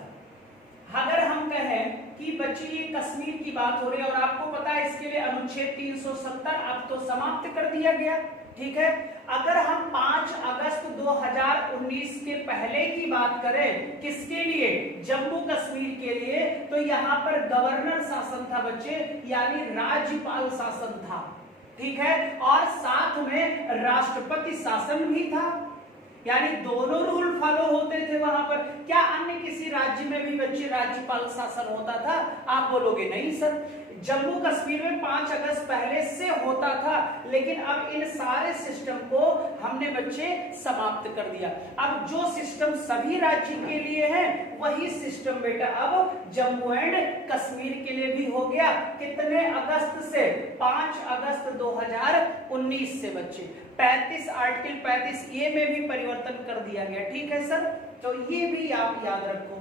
अगर हम कहें कि बच्चे ये कश्मीर की बात हो रही है और आपको पता है इसके लिए अनुच्छेद 370 अब तो समाप्त कर दिया गया। ठीक है। अगर हम 5 अगस्त 2019 के पहले की बात करें, किसके लिए? जम्मू कश्मीर के लिए, तो यहाँ पर गवर्नर शासन था बच्चे, यानी राज्यपाल शासन था। ठीक है। और साथ में राष्ट्रपति शासन भी था। यानी दोनों रूल फॉलो होते थे वहां पर। क्या अन्य किसी राज्य में भी बच्चे राज्यपाल शासन होता था? आप बोलोगे नहीं सर, जम्मू कश्मीर में 5 अगस्त पहले से होता था, लेकिन अब इन सारे सिस्टम को हमने बच्चे समाप्त कर दिया। अब जो सिस्टम सभी राज्य के लिए है वही सिस्टम बेटा अब जम्मू एंड कश्मीर के लिए भी हो गया। कितने अगस्त से? 5 अगस्त 2019 से बच्चे 35 आर्टिकल 35 ए में भी परिवर्तन कर दिया गया। ठीक है सर, तो ये भी आप याद रखो।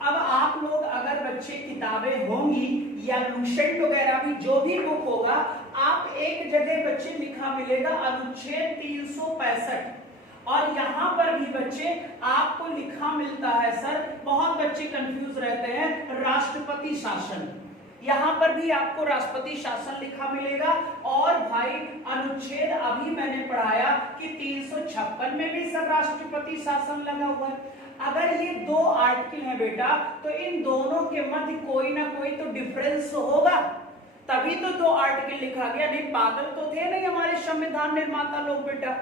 अब आप लोग अगर बच्चे किताबें होंगी या लुसेंट वगैरह भी जो भी बुक होगा, आप एक जगह बच्चे लिखा मिलेगा अनुच्छेद 365, और यहां पर भी बच्चे आपको लिखा मिलता है सर, बहुत बच्चे कंफ्यूज रहते हैं, राष्ट्रपति शासन। यहां पर भी आपको राष्ट्रपति शासन लिखा मिलेगा। और भाई अनुच्छेद अभी मैंने पढ़ाया कि 356 में भी सर राष्ट्रपति शासन लगा हुआ है। अगर ये 2 आर्टिकल है बेटा, तो इन दोनों के मध्य कोई ना कोई तो डिफरेंस होगा, तभी तो 2 आर्टिकल लिखा गया। नहीं पागल तो थे नहीं हमारे संविधान निर्माता लोग बेटा।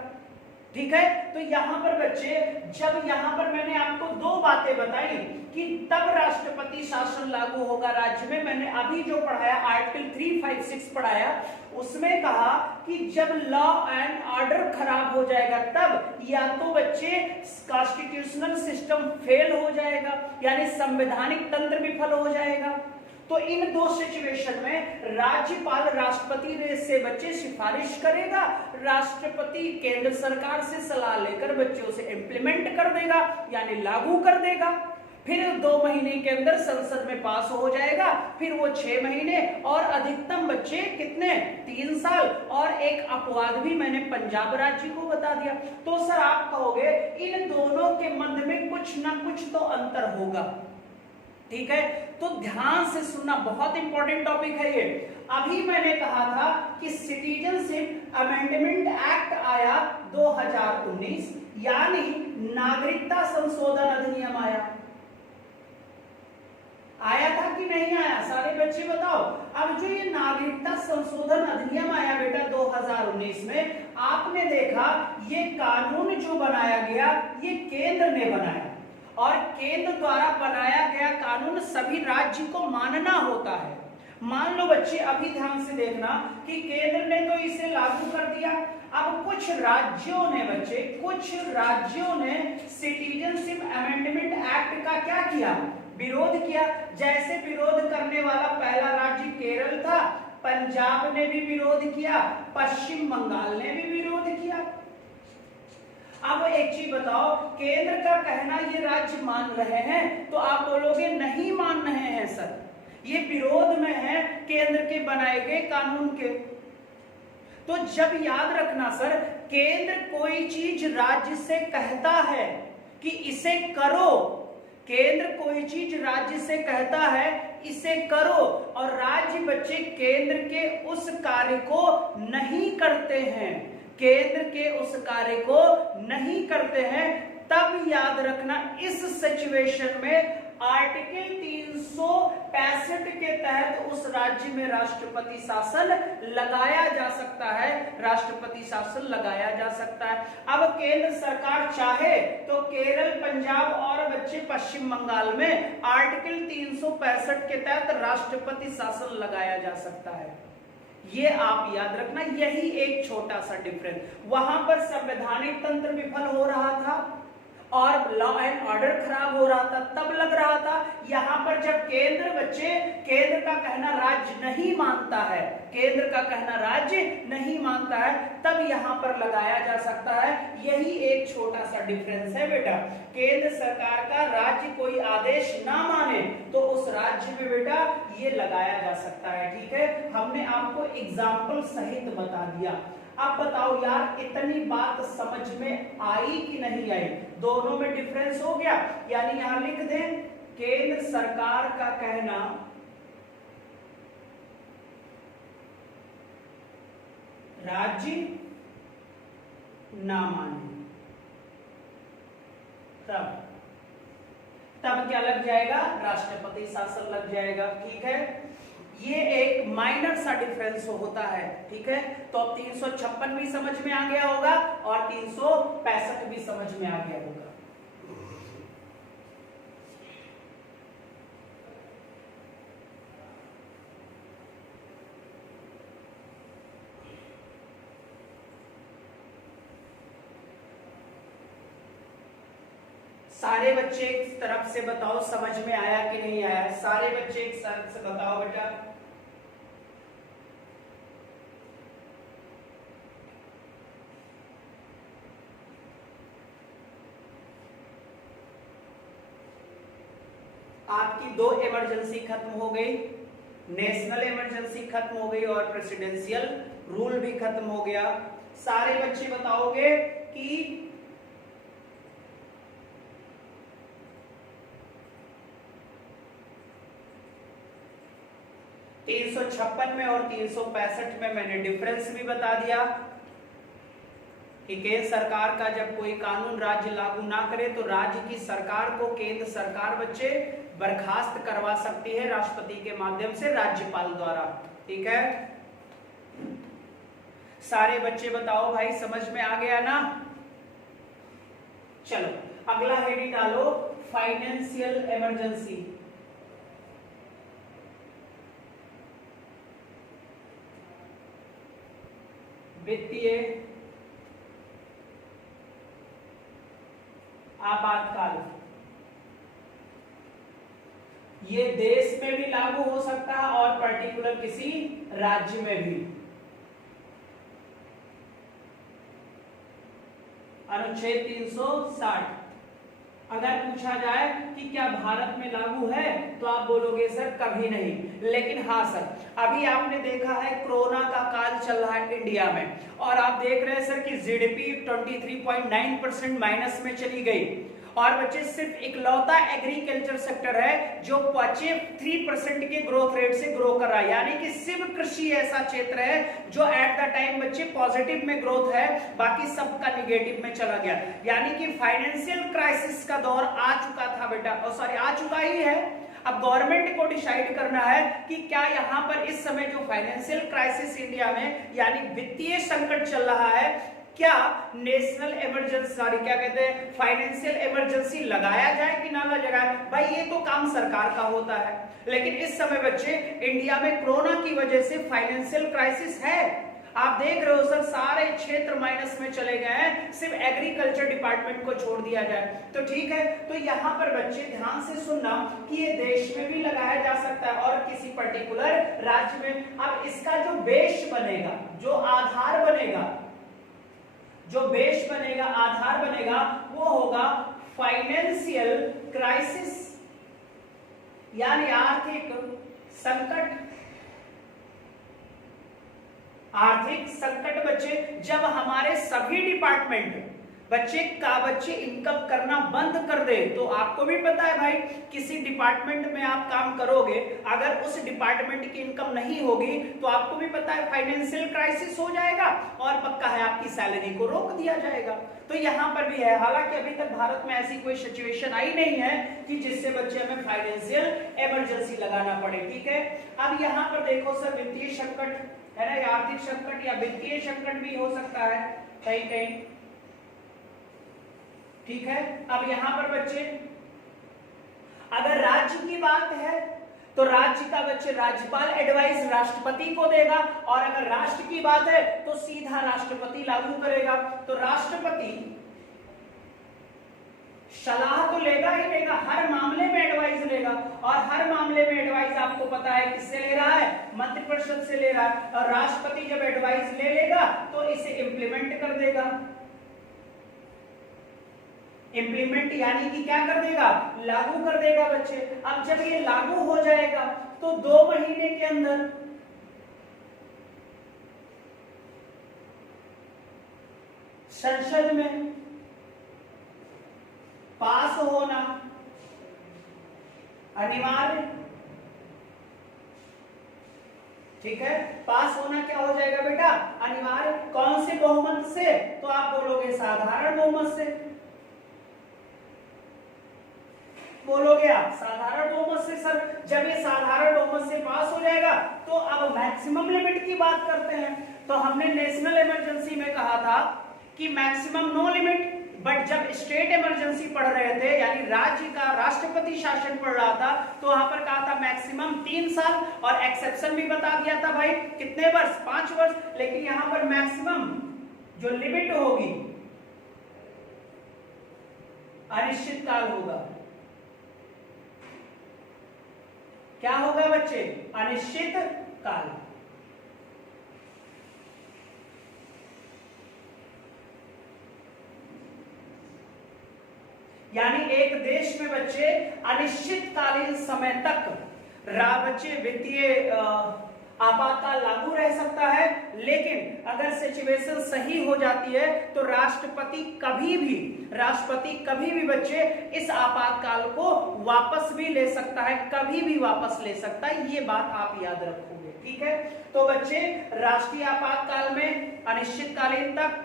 ठीक है, तो यहां पर बच्चे, जब यहां पर मैंने आपको 2 बातें बताई कि तब राष्ट्रपति शासन लागू होगा राज्य में। मैंने अभी जो पढ़ाया आर्टिकल 356 पढ़ाया, उसमें कहा कि जब लॉ एंड ऑर्डर खराब हो जाएगा तब, या तो बच्चे कॉन्स्टिट्यूशनल सिस्टम फेल हो जाएगा, यानी संवैधानिक तंत्र विफल हो जाएगा। तो इन 2 सिचुएशन में राज्यपाल राष्ट्रपति से बच्चे सिफारिश करेगा, राष्ट्रपति केंद्र सरकार से सलाह लेकर बच्चों से इंप्लीमेंट कर देगा, यानी लागू कर देगा। फिर 2 महीने के अंदर संसद में पास हो जाएगा, फिर वो 6 महीने, और अधिकतम बच्चे कितने? 3 साल। और एक अपवाद भी मैंने पंजाब राज्य को बता दिया। तो सर आप कहोगे इन दोनों के मध्य में कुछ ना कुछ तो अंतर होगा। ठीक है, तो ध्यान से सुनना, बहुत इंपॉर्टेंट टॉपिक है ये। अभी मैंने कहा था कि सिटीजनशिप अमेंडमेंट एक्ट आया 2019, यानी नागरिकता संशोधन अधिनियम आया था कि नहीं आया? सारे बच्चे बताओ। अब जो ये नागरिकता संशोधन अधिनियम आया बेटा 2019 में, आपने देखा ये कानून जो बनाया गया ये केंद्र ने बनाया, और केंद्र द्वारा बनाया गया कानून सभी राज्य को मानना होता है। मान लो बच्चे, अभी ध्यान से देखना कि केंद्र ने तो इसे लागू कर दिया। अब कुछ राज्यों ने बच्चे, कुछ राज्यों ने सिटीजनशिप अमेंडमेंट एक्ट का क्या किया? विरोध किया। जैसे विरोध करने वाला पहला राज्य केरल था, पंजाब ने भी विरोध किया, पश्चिम बंगाल ने भी विरोध किया। अब एक चीज बताओ, केंद्र का कहना ये राज्य मान रहे हैं, तो आप बोलोगे नहीं मान रहे हैं सर, ये विरोध में है केंद्र के बनाए गए कानून के। तो जब याद रखना सर, केंद्र कोई चीज राज्य से कहता है कि इसे करो, केंद्र कोई चीज राज्य से कहता है इसे करो, और राज्य बच्चे केंद्र के उस कार्य को नहीं करते हैं, केंद्र के उस कार्य को नहीं करते हैं, तब याद रखना इस सिचुएशन में आर्टिकल 365 के तहत उस राज्य में राष्ट्रपति शासन लगाया जा सकता है, राष्ट्रपति शासन लगाया जा सकता है। अब केंद्र सरकार चाहे तो केरल, पंजाब और बच्चे पश्चिम बंगाल में आर्टिकल 365 के तहत राष्ट्रपति शासन लगाया जा सकता है। ये आप याद रखना, यही एक छोटा सा डिफरेंस। वहां पर संवैधानिक तंत्र विफल हो रहा था और लॉ एंड ऑर्डर खराब हो रहा था, तब लग रहा था। यहां पर जब केंद्र बच्चे, केंद्र का कहना राज्य नहीं मानता है, केंद्र का कहना राज्य नहीं मानता है, तब यहां पर लगाया जा सकता है। यही एक छोटा सा डिफरेंस है बेटा। केंद्र सरकार का राज्य कोई आदेश ना माने तो उस राज्य में बेटा ये लगाया जा सकता है। ठीक है, हमने आपको एग्जाम्पल सहित बता दिया। अब बताओ यार, इतनी बात समझ में आई कि नहीं आई? दोनों में डिफरेंस हो गया, यानी यहां लिख दें केंद्र सरकार का कहना राज्य ना माने, तब क्या लग जाएगा? राष्ट्रपति शासन लग जाएगा। ठीक है, ये एक माइनर सा डिफरेंस होता है, ठीक है। तो अब 356 भी समझ में आ गया होगा और 365 भी समझ में आ गया होगा। सारे बच्चे एक तरफ से बताओ समझ में आया कि नहीं आया। सारे बच्चे एक तरफ से बताओ बेटा। आपकी 2 इमरजेंसी खत्म हो गई, नेशनल इमरजेंसी खत्म हो गई और प्रेसिडेंशियल रूल भी खत्म हो गया। सारे बच्चे बताओगे कि 356 में और 365 में मैंने डिफरेंस भी बता दिया कि केंद्र सरकार का जब कोई कानून राज्य लागू ना करे तो राज्य की सरकार को केंद्र सरकार बच्चे बर्खास्त करवा सकती है राष्ट्रपति के माध्यम से, राज्यपाल द्वारा, ठीक है। सारे बच्चे बताओ भाई समझ में आ गया ना। चलो अगला हेडिंग डालो, फाइनेंशियल इमरजेंसी। वित्तीय आपातकाल। ये देश में भी लागू हो सकता है और पर्टिकुलर किसी राज्य में भी। अनुच्छेद 360 अगर पूछा जाए कि क्या भारत में लागू है तो आप बोलोगे सर कभी नहीं। लेकिन हाँ सर, अभी आपने देखा है कोरोना का काल चल रहा है इंडिया में और आप देख रहे हैं सर कि जीडीपी 23.9% माइनस में चली गई और बच्चे सिर्फ इकलौता एग्रीकल्चर सेक्टर है जो 3% के ग्रोथ रेट से ग्रो कर रहा है। यानी कि सिर्फ कृषि ऐसा क्षेत्र है जो एट द टाइम बच्चे पॉजिटिव में ग्रोथ है, बाकी सबका निगेटिव में चला गया। यानी कि फाइनेंशियल क्राइसिस का दौर आ चुका था बेटा, और सॉरी आ चुका ही है। अब गवर्नमेंट को डिसाइड करना है कि क्या यहाँ पर इस समय जो फाइनेंशियल क्राइसिस इंडिया में यानी वित्तीय संकट चल रहा है, क्या नेशनल इमरजेंसी सॉरी क्या कहते हैं फाइनेंशियल इमरजेंसी लगाया जाए कि ना लगाया। भाई ये तो काम सरकार का होता है, लेकिन इस समय बच्चे इंडिया में कोरोना की वजह से फाइनेंशियल क्राइसिस है। आप देख रहे हो सर सारे क्षेत्र माइनस में चले गए हैं, सिर्फ एग्रीकल्चर डिपार्टमेंट को छोड़ दिया जाए तो ठीक है। तो यहाँ पर बच्चे ध्यान से सुनना कि ये देश में भी लगाया जा सकता है और किसी पर्टिकुलर राज्य में। अब इसका जो बेस बनेगा, जो आधार बनेगा, जो बेस बनेगा, आधार बनेगा, वो होगा फाइनेंशियल क्राइसिस यानी आर्थिक संकट। आर्थिक संकट बच्चे जब हमारे सभी डिपार्टमेंट बच्चे इनकम करना बंद कर दे, तो आपको भी पता है भाई किसी डिपार्टमेंट में आप काम करोगे, अगर उस डिपार्टमेंट की इनकम नहीं होगी तो आपको भी पता है फाइनेंशियल क्राइसिस हो जाएगा और पक्का है आपकी सैलरी को रोक दिया जाएगा। तो यहाँ पर भी है, हालांकि अभी तक भारत में ऐसी कोई सिचुएशन आई नहीं है कि जिससे बच्चे हमें फाइनेंशियल इमरजेंसी लगाना पड़े, ठीक है। अब यहाँ पर देखो सर वित्तीय संकट है ना, आर्थिक संकट या वित्तीय संकट भी हो सकता है कहीं कहीं, ठीक है। अब यहां पर बच्चे अगर राज्य की बात है तो राज्य का बच्चे राज्यपाल एडवाइस राष्ट्रपति को देगा और अगर राष्ट्र की बात है तो सीधा राष्ट्रपति लागू करेगा। तो राष्ट्रपति सलाह तो लेगा ही लेगा, हर मामले में एडवाइस लेगा और हर मामले में एडवाइस आपको पता है किससे ले रहा है, मंत्रिपरिषद से ले रहा है। और राष्ट्रपति जब एडवाइस ले लेगा तो इसे इम्प्लीमेंट कर देगा। इम्प्लीमेंट यानी कि क्या कर देगा, लागू कर देगा बच्चे। अब जब ये लागू हो जाएगा तो 2 महीने के अंदर संसद में पास होना अनिवार्य, ठीक है। पास होना क्या हो जाएगा बेटा, अनिवार्य। कौन से बहुमत से, तो आप बोलोगे साधारण बहुमत से। बोलोगे आप साधारण बहुमत से। सर जब ये साधारण बहुमत से पास हो जाएगा तो अब मैक्सिमम लिमिट की बात करते हैं। तो हमने नेशनल इमरजेंसी में कहा था कि मैक्सिमम नो लिमिट, बट जब स्टेट इमरजेंसी पढ़ रहे थे यानी राज्य का राष्ट्रपति शासन पढ़ रहा था तो वहां पर कहा था मैक्सिमम 3 साल और एक्सेप्शन भी बता दिया था भाई कितने वर्ष, 5 वर्ष। लेकिन यहां पर मैक्सिमम जो लिमिट होगी अनिश्चित काल होगा। क्या होगा बच्चे? अनिश्चित काल। यानी एक देश में बच्चे अनिश्चितकालीन समय तक बच्चे वित्तीय आपातकाल लागू रह सकता है। लेकिन अगर सिचुएशन सही हो जाती है तो राष्ट्रपति कभी भी बच्चे इस आपातकाल को वापस भी ले सकता है, कभी भी वापस ले सकता है। ये बात आप याद रखोगे, ठीक है। तो बच्चे राष्ट्रीय आपातकाल में अनिश्चितकालीन तक,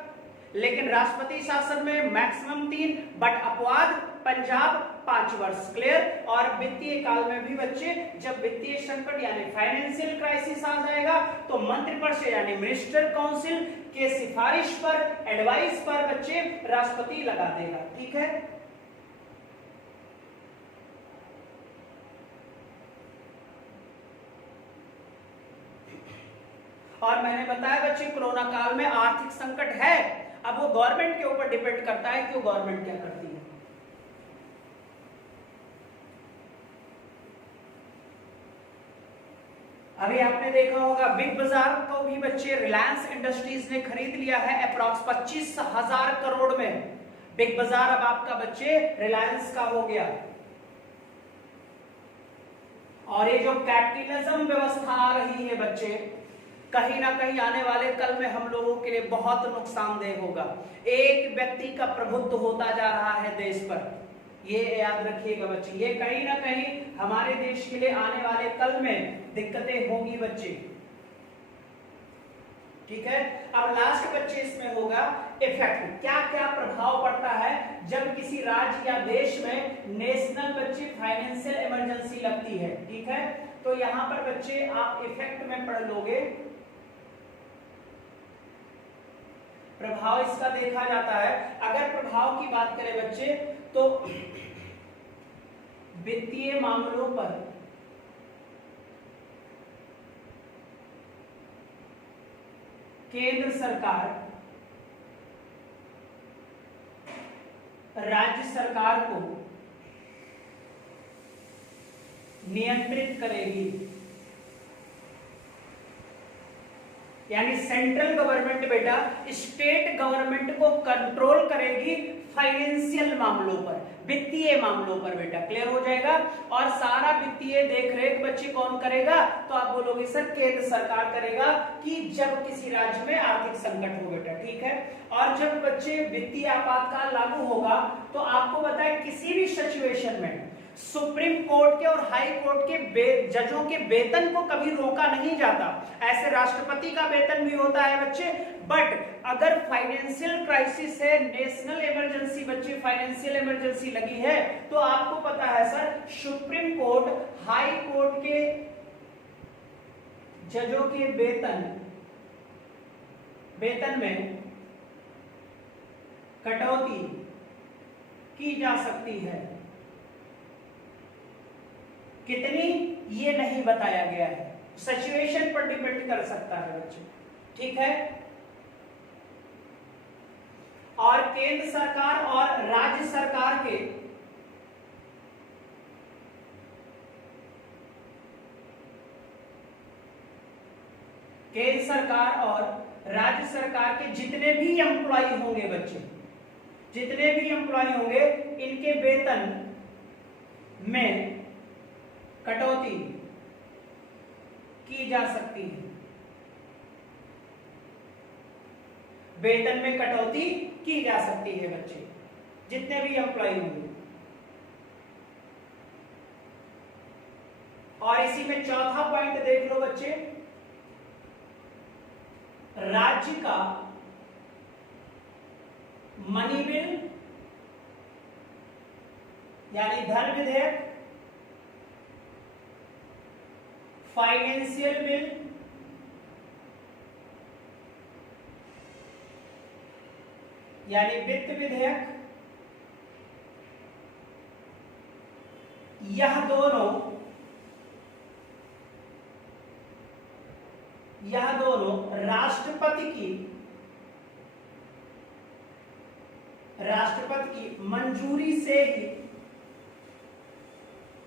लेकिन राष्ट्रपति शासन में मैक्सिमम 3, बट अपवाद पंजाब 5 वर्ष। क्लियर। और वित्तीय काल में भी बच्चे जब वित्तीय संकट यानी फाइनेंशियल क्राइसिस आ जाएगा तो मंत्रिपरिषद यानी मिनिस्टर काउंसिल के सिफारिश पर, एडवाइस पर बच्चे राष्ट्रपति लगा देगा, ठीक है। और मैंने बताया बच्चे कोरोना काल में आर्थिक संकट है, अब वो गवर्नमेंट के ऊपर डिपेंड करता है कि वो गवर्नमेंट क्या करती है। अभी आपने देखा होगा बिग बाजार को भी बच्चे रिलायंस इंडस्ट्रीज ने खरीद लिया है अप्रॉक्स 25,000 करोड़ में। बिग बाजार अब आपका बच्चे रिलायंस का हो गया। और ये जो कैपिटलिज्म व्यवस्था आ रही है बच्चे, कहीं ना कहीं आने वाले कल में हम लोगों के लिए बहुत नुकसानदेह होगा। एक व्यक्ति का प्रभुत्व होता जा रहा है देश पर, ये याद रखिएगा बच्चे। ये कहीं ना कहीं हमारे देश के लिए आने वाले कल में दिक्कतें होगी बच्चे, ठीक है। अब लास्ट बच्चे इसमें होगा इफेक्ट, क्या क्या प्रभाव पड़ता है जब किसी राज्य या देश में नेशनल बच्चे फाइनेंशियल इमरजेंसी लगती है, ठीक है। तो यहां पर बच्चे आप इफेक्ट में पढ़ लोगे। प्रभाव इसका देखा जाता है, अगर प्रभाव की बात करें बच्चे तो वित्तीय मामलों पर केंद्र सरकार राज्य सरकार को नियंत्रित करेगी, यानी सेंट्रल गवर्नमेंट बेटा स्टेट गवर्नमेंट को कंट्रोल करेगी फाइनेंशियल मामलों पर, वित्तीय मामलों पर बेटा। क्लियर हो जाएगा। और सारा वित्तीय देखरेख बच्चे कौन करेगा? तो आप बोलोगे सर केंद्र सरकार करेगा, कि जब किसी राज्य में आर्थिक संकट हो बेटा, ठीक है। और जब बच्चे वित्तीय आपातकाल लागू होगा तो आपको बताए किसी भी सिचुएशन में सुप्रीम कोर्ट के और हाई कोर्ट के जजों के वेतन को कभी रोका नहीं जाता। ऐसे राष्ट्रपति का वेतन भी होता है बच्चे। बट अगर फाइनेंशियल क्राइसिस है, नेशनल इमरजेंसी बच्चे फाइनेंशियल इमरजेंसी लगी है, तो आपको पता है sir supreme court, high court के जजों के वेतन में कटौती की जा सकती है। कितनी ये नहीं बताया गया है, सिचुएशन पर डिपेंड कर सकता है बच्चे, ठीक है। और केंद्र सरकार और राज्य सरकार के केंद्र सरकार और राज्य सरकार के जितने भी एम्प्लॉय होंगे बच्चे, जितने भी एम्प्लॉय होंगे, इनके वेतन में कटौती की जा सकती है। वेतन में कटौती की जा सकती है बच्चे, जितने भी एम्प्लॉय होंगे। और इसी में चौथा पॉइंट देख लो बच्चे, राज्य का मनी बिल यानी धन विधेयक, फाइनेंशियल बिल, यानी वित्त विधेयक, यह दोनों राष्ट्रपति की मंजूरी से ही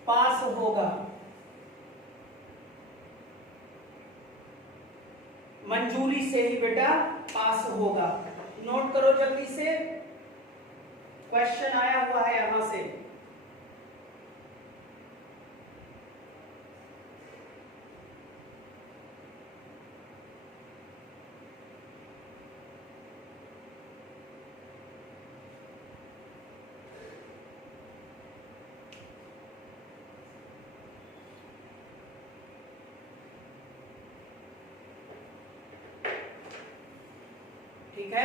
पास होगा। मंजूरी से ही बेटा पास होगा। नोट करो जल्दी से, क्वेश्चन आया हुआ है यहां से। ठीक है,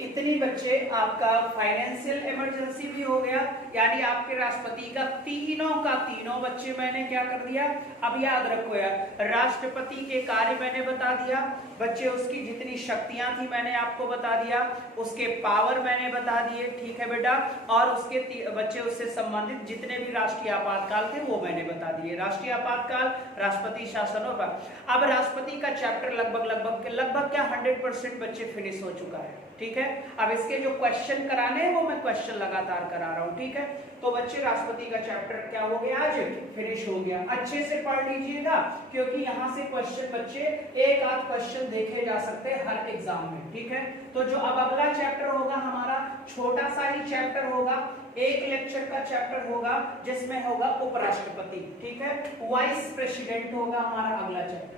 इतनी बच्चे आपका फाइनेंशियल इमरजेंसी भी हो गया, यानी आपके राष्ट्रपति का तीनों बच्चे मैंने क्या कर दिया, अब याद रखो यार, राष्ट्रपति के कार्य मैंने बता दिया बच्चे, उसकी जितनी शक्तियां थी मैंने आपको बता दिया, उसके पावर मैंने बता दिए, ठीक है बेटा, और उसके बच्चे उससे संबंधित जितने भी राष्ट्रीय आपातकाल थे वो मैंने बता दिए। राष्ट्रीय आपातकाल, राष्ट्रपति शासन और अब राष्ट्रपति का चैप्टर लगभग क्या 100% बच्चे फिनिश हो चुका है। ठीक है, अब इसके जो क्वेश्चन कराने हैं वो मैं क्वेश्चन लगातार करा रहा हूं। ठीक है, तो बच्चे राष्ट्रपति का चैप्टर क्या हो गया, आज फिनिश हो गया। अच्छे से पढ़ लीजिएगा क्योंकि यहाँ से क्वेश्चन बच्चे एक आध क्वेश्चन देखे जा सकते हैं हर एग्जाम में। ठीक है, तो जो अब अगला चैप्टर होगा हमारा छोटा सा ही चैप्टर होगा, एक लेक्चर का चैप्टर होगा जिसमें होगा उपराष्ट्रपति। ठीक है, वाइस प्रेसिडेंट होगा हमारा अगला चैप्टर।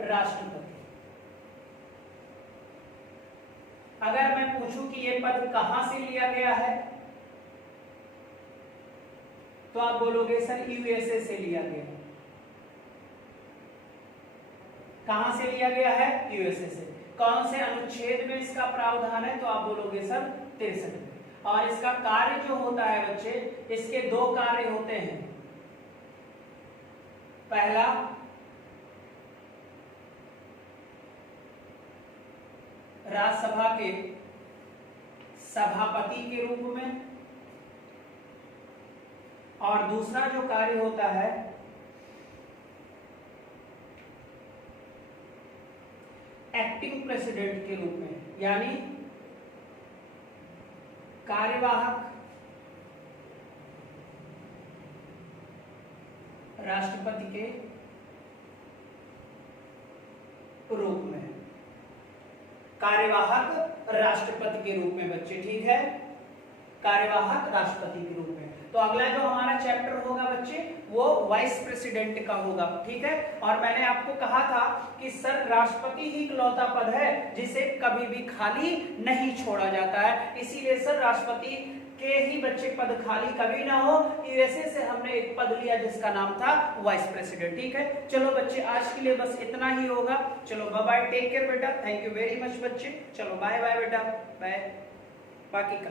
राष्ट्रपति। अगर मैं पूछूं कि ये पद कहां से लिया गया है तो आप बोलोगे सर यूएसए से लिया गया। कहां से लिया गया है, यूएसए से। कौन से अनुच्छेद में इसका प्रावधान है तो आप बोलोगे सर 63 में। और इसका कार्य जो होता है बच्चे, इसके दो कार्य होते हैं। पहला, राज्यसभा के सभापति के रूप में, और दूसरा जो कार्य होता है एक्टिंग प्रेसिडेंट के रूप में, यानी कार्यवाहक राष्ट्रपति के रूप में, कार्यवाहक राष्ट्रपति के रूप में बच्चे। ठीक है, कार्यवाहक राष्ट्रपति के रूप में। तो अगला जो हमारा चैप्टर होगा बच्चे वो वाइस प्रेसिडेंट का होगा। ठीक है, और मैंने आपको कहा था कि सर राष्ट्रपति ही इकलौता पद है जिसे कभी भी खाली नहीं छोड़ा जाता है, इसीलिए सर राष्ट्रपति के ही बच्चे पद खाली कभी ना हो। यूएसए से हमने एक पद लिया जिसका नाम था वाइस प्रेसिडेंट। ठीक है, चलो बच्चे आज के लिए बस इतना ही होगा। चलो बाय बाय, टेक केयर बेटा, थैंक यू वेरी मच बच्चे। चलो बाय बाय बेटा, बाय। बाकी का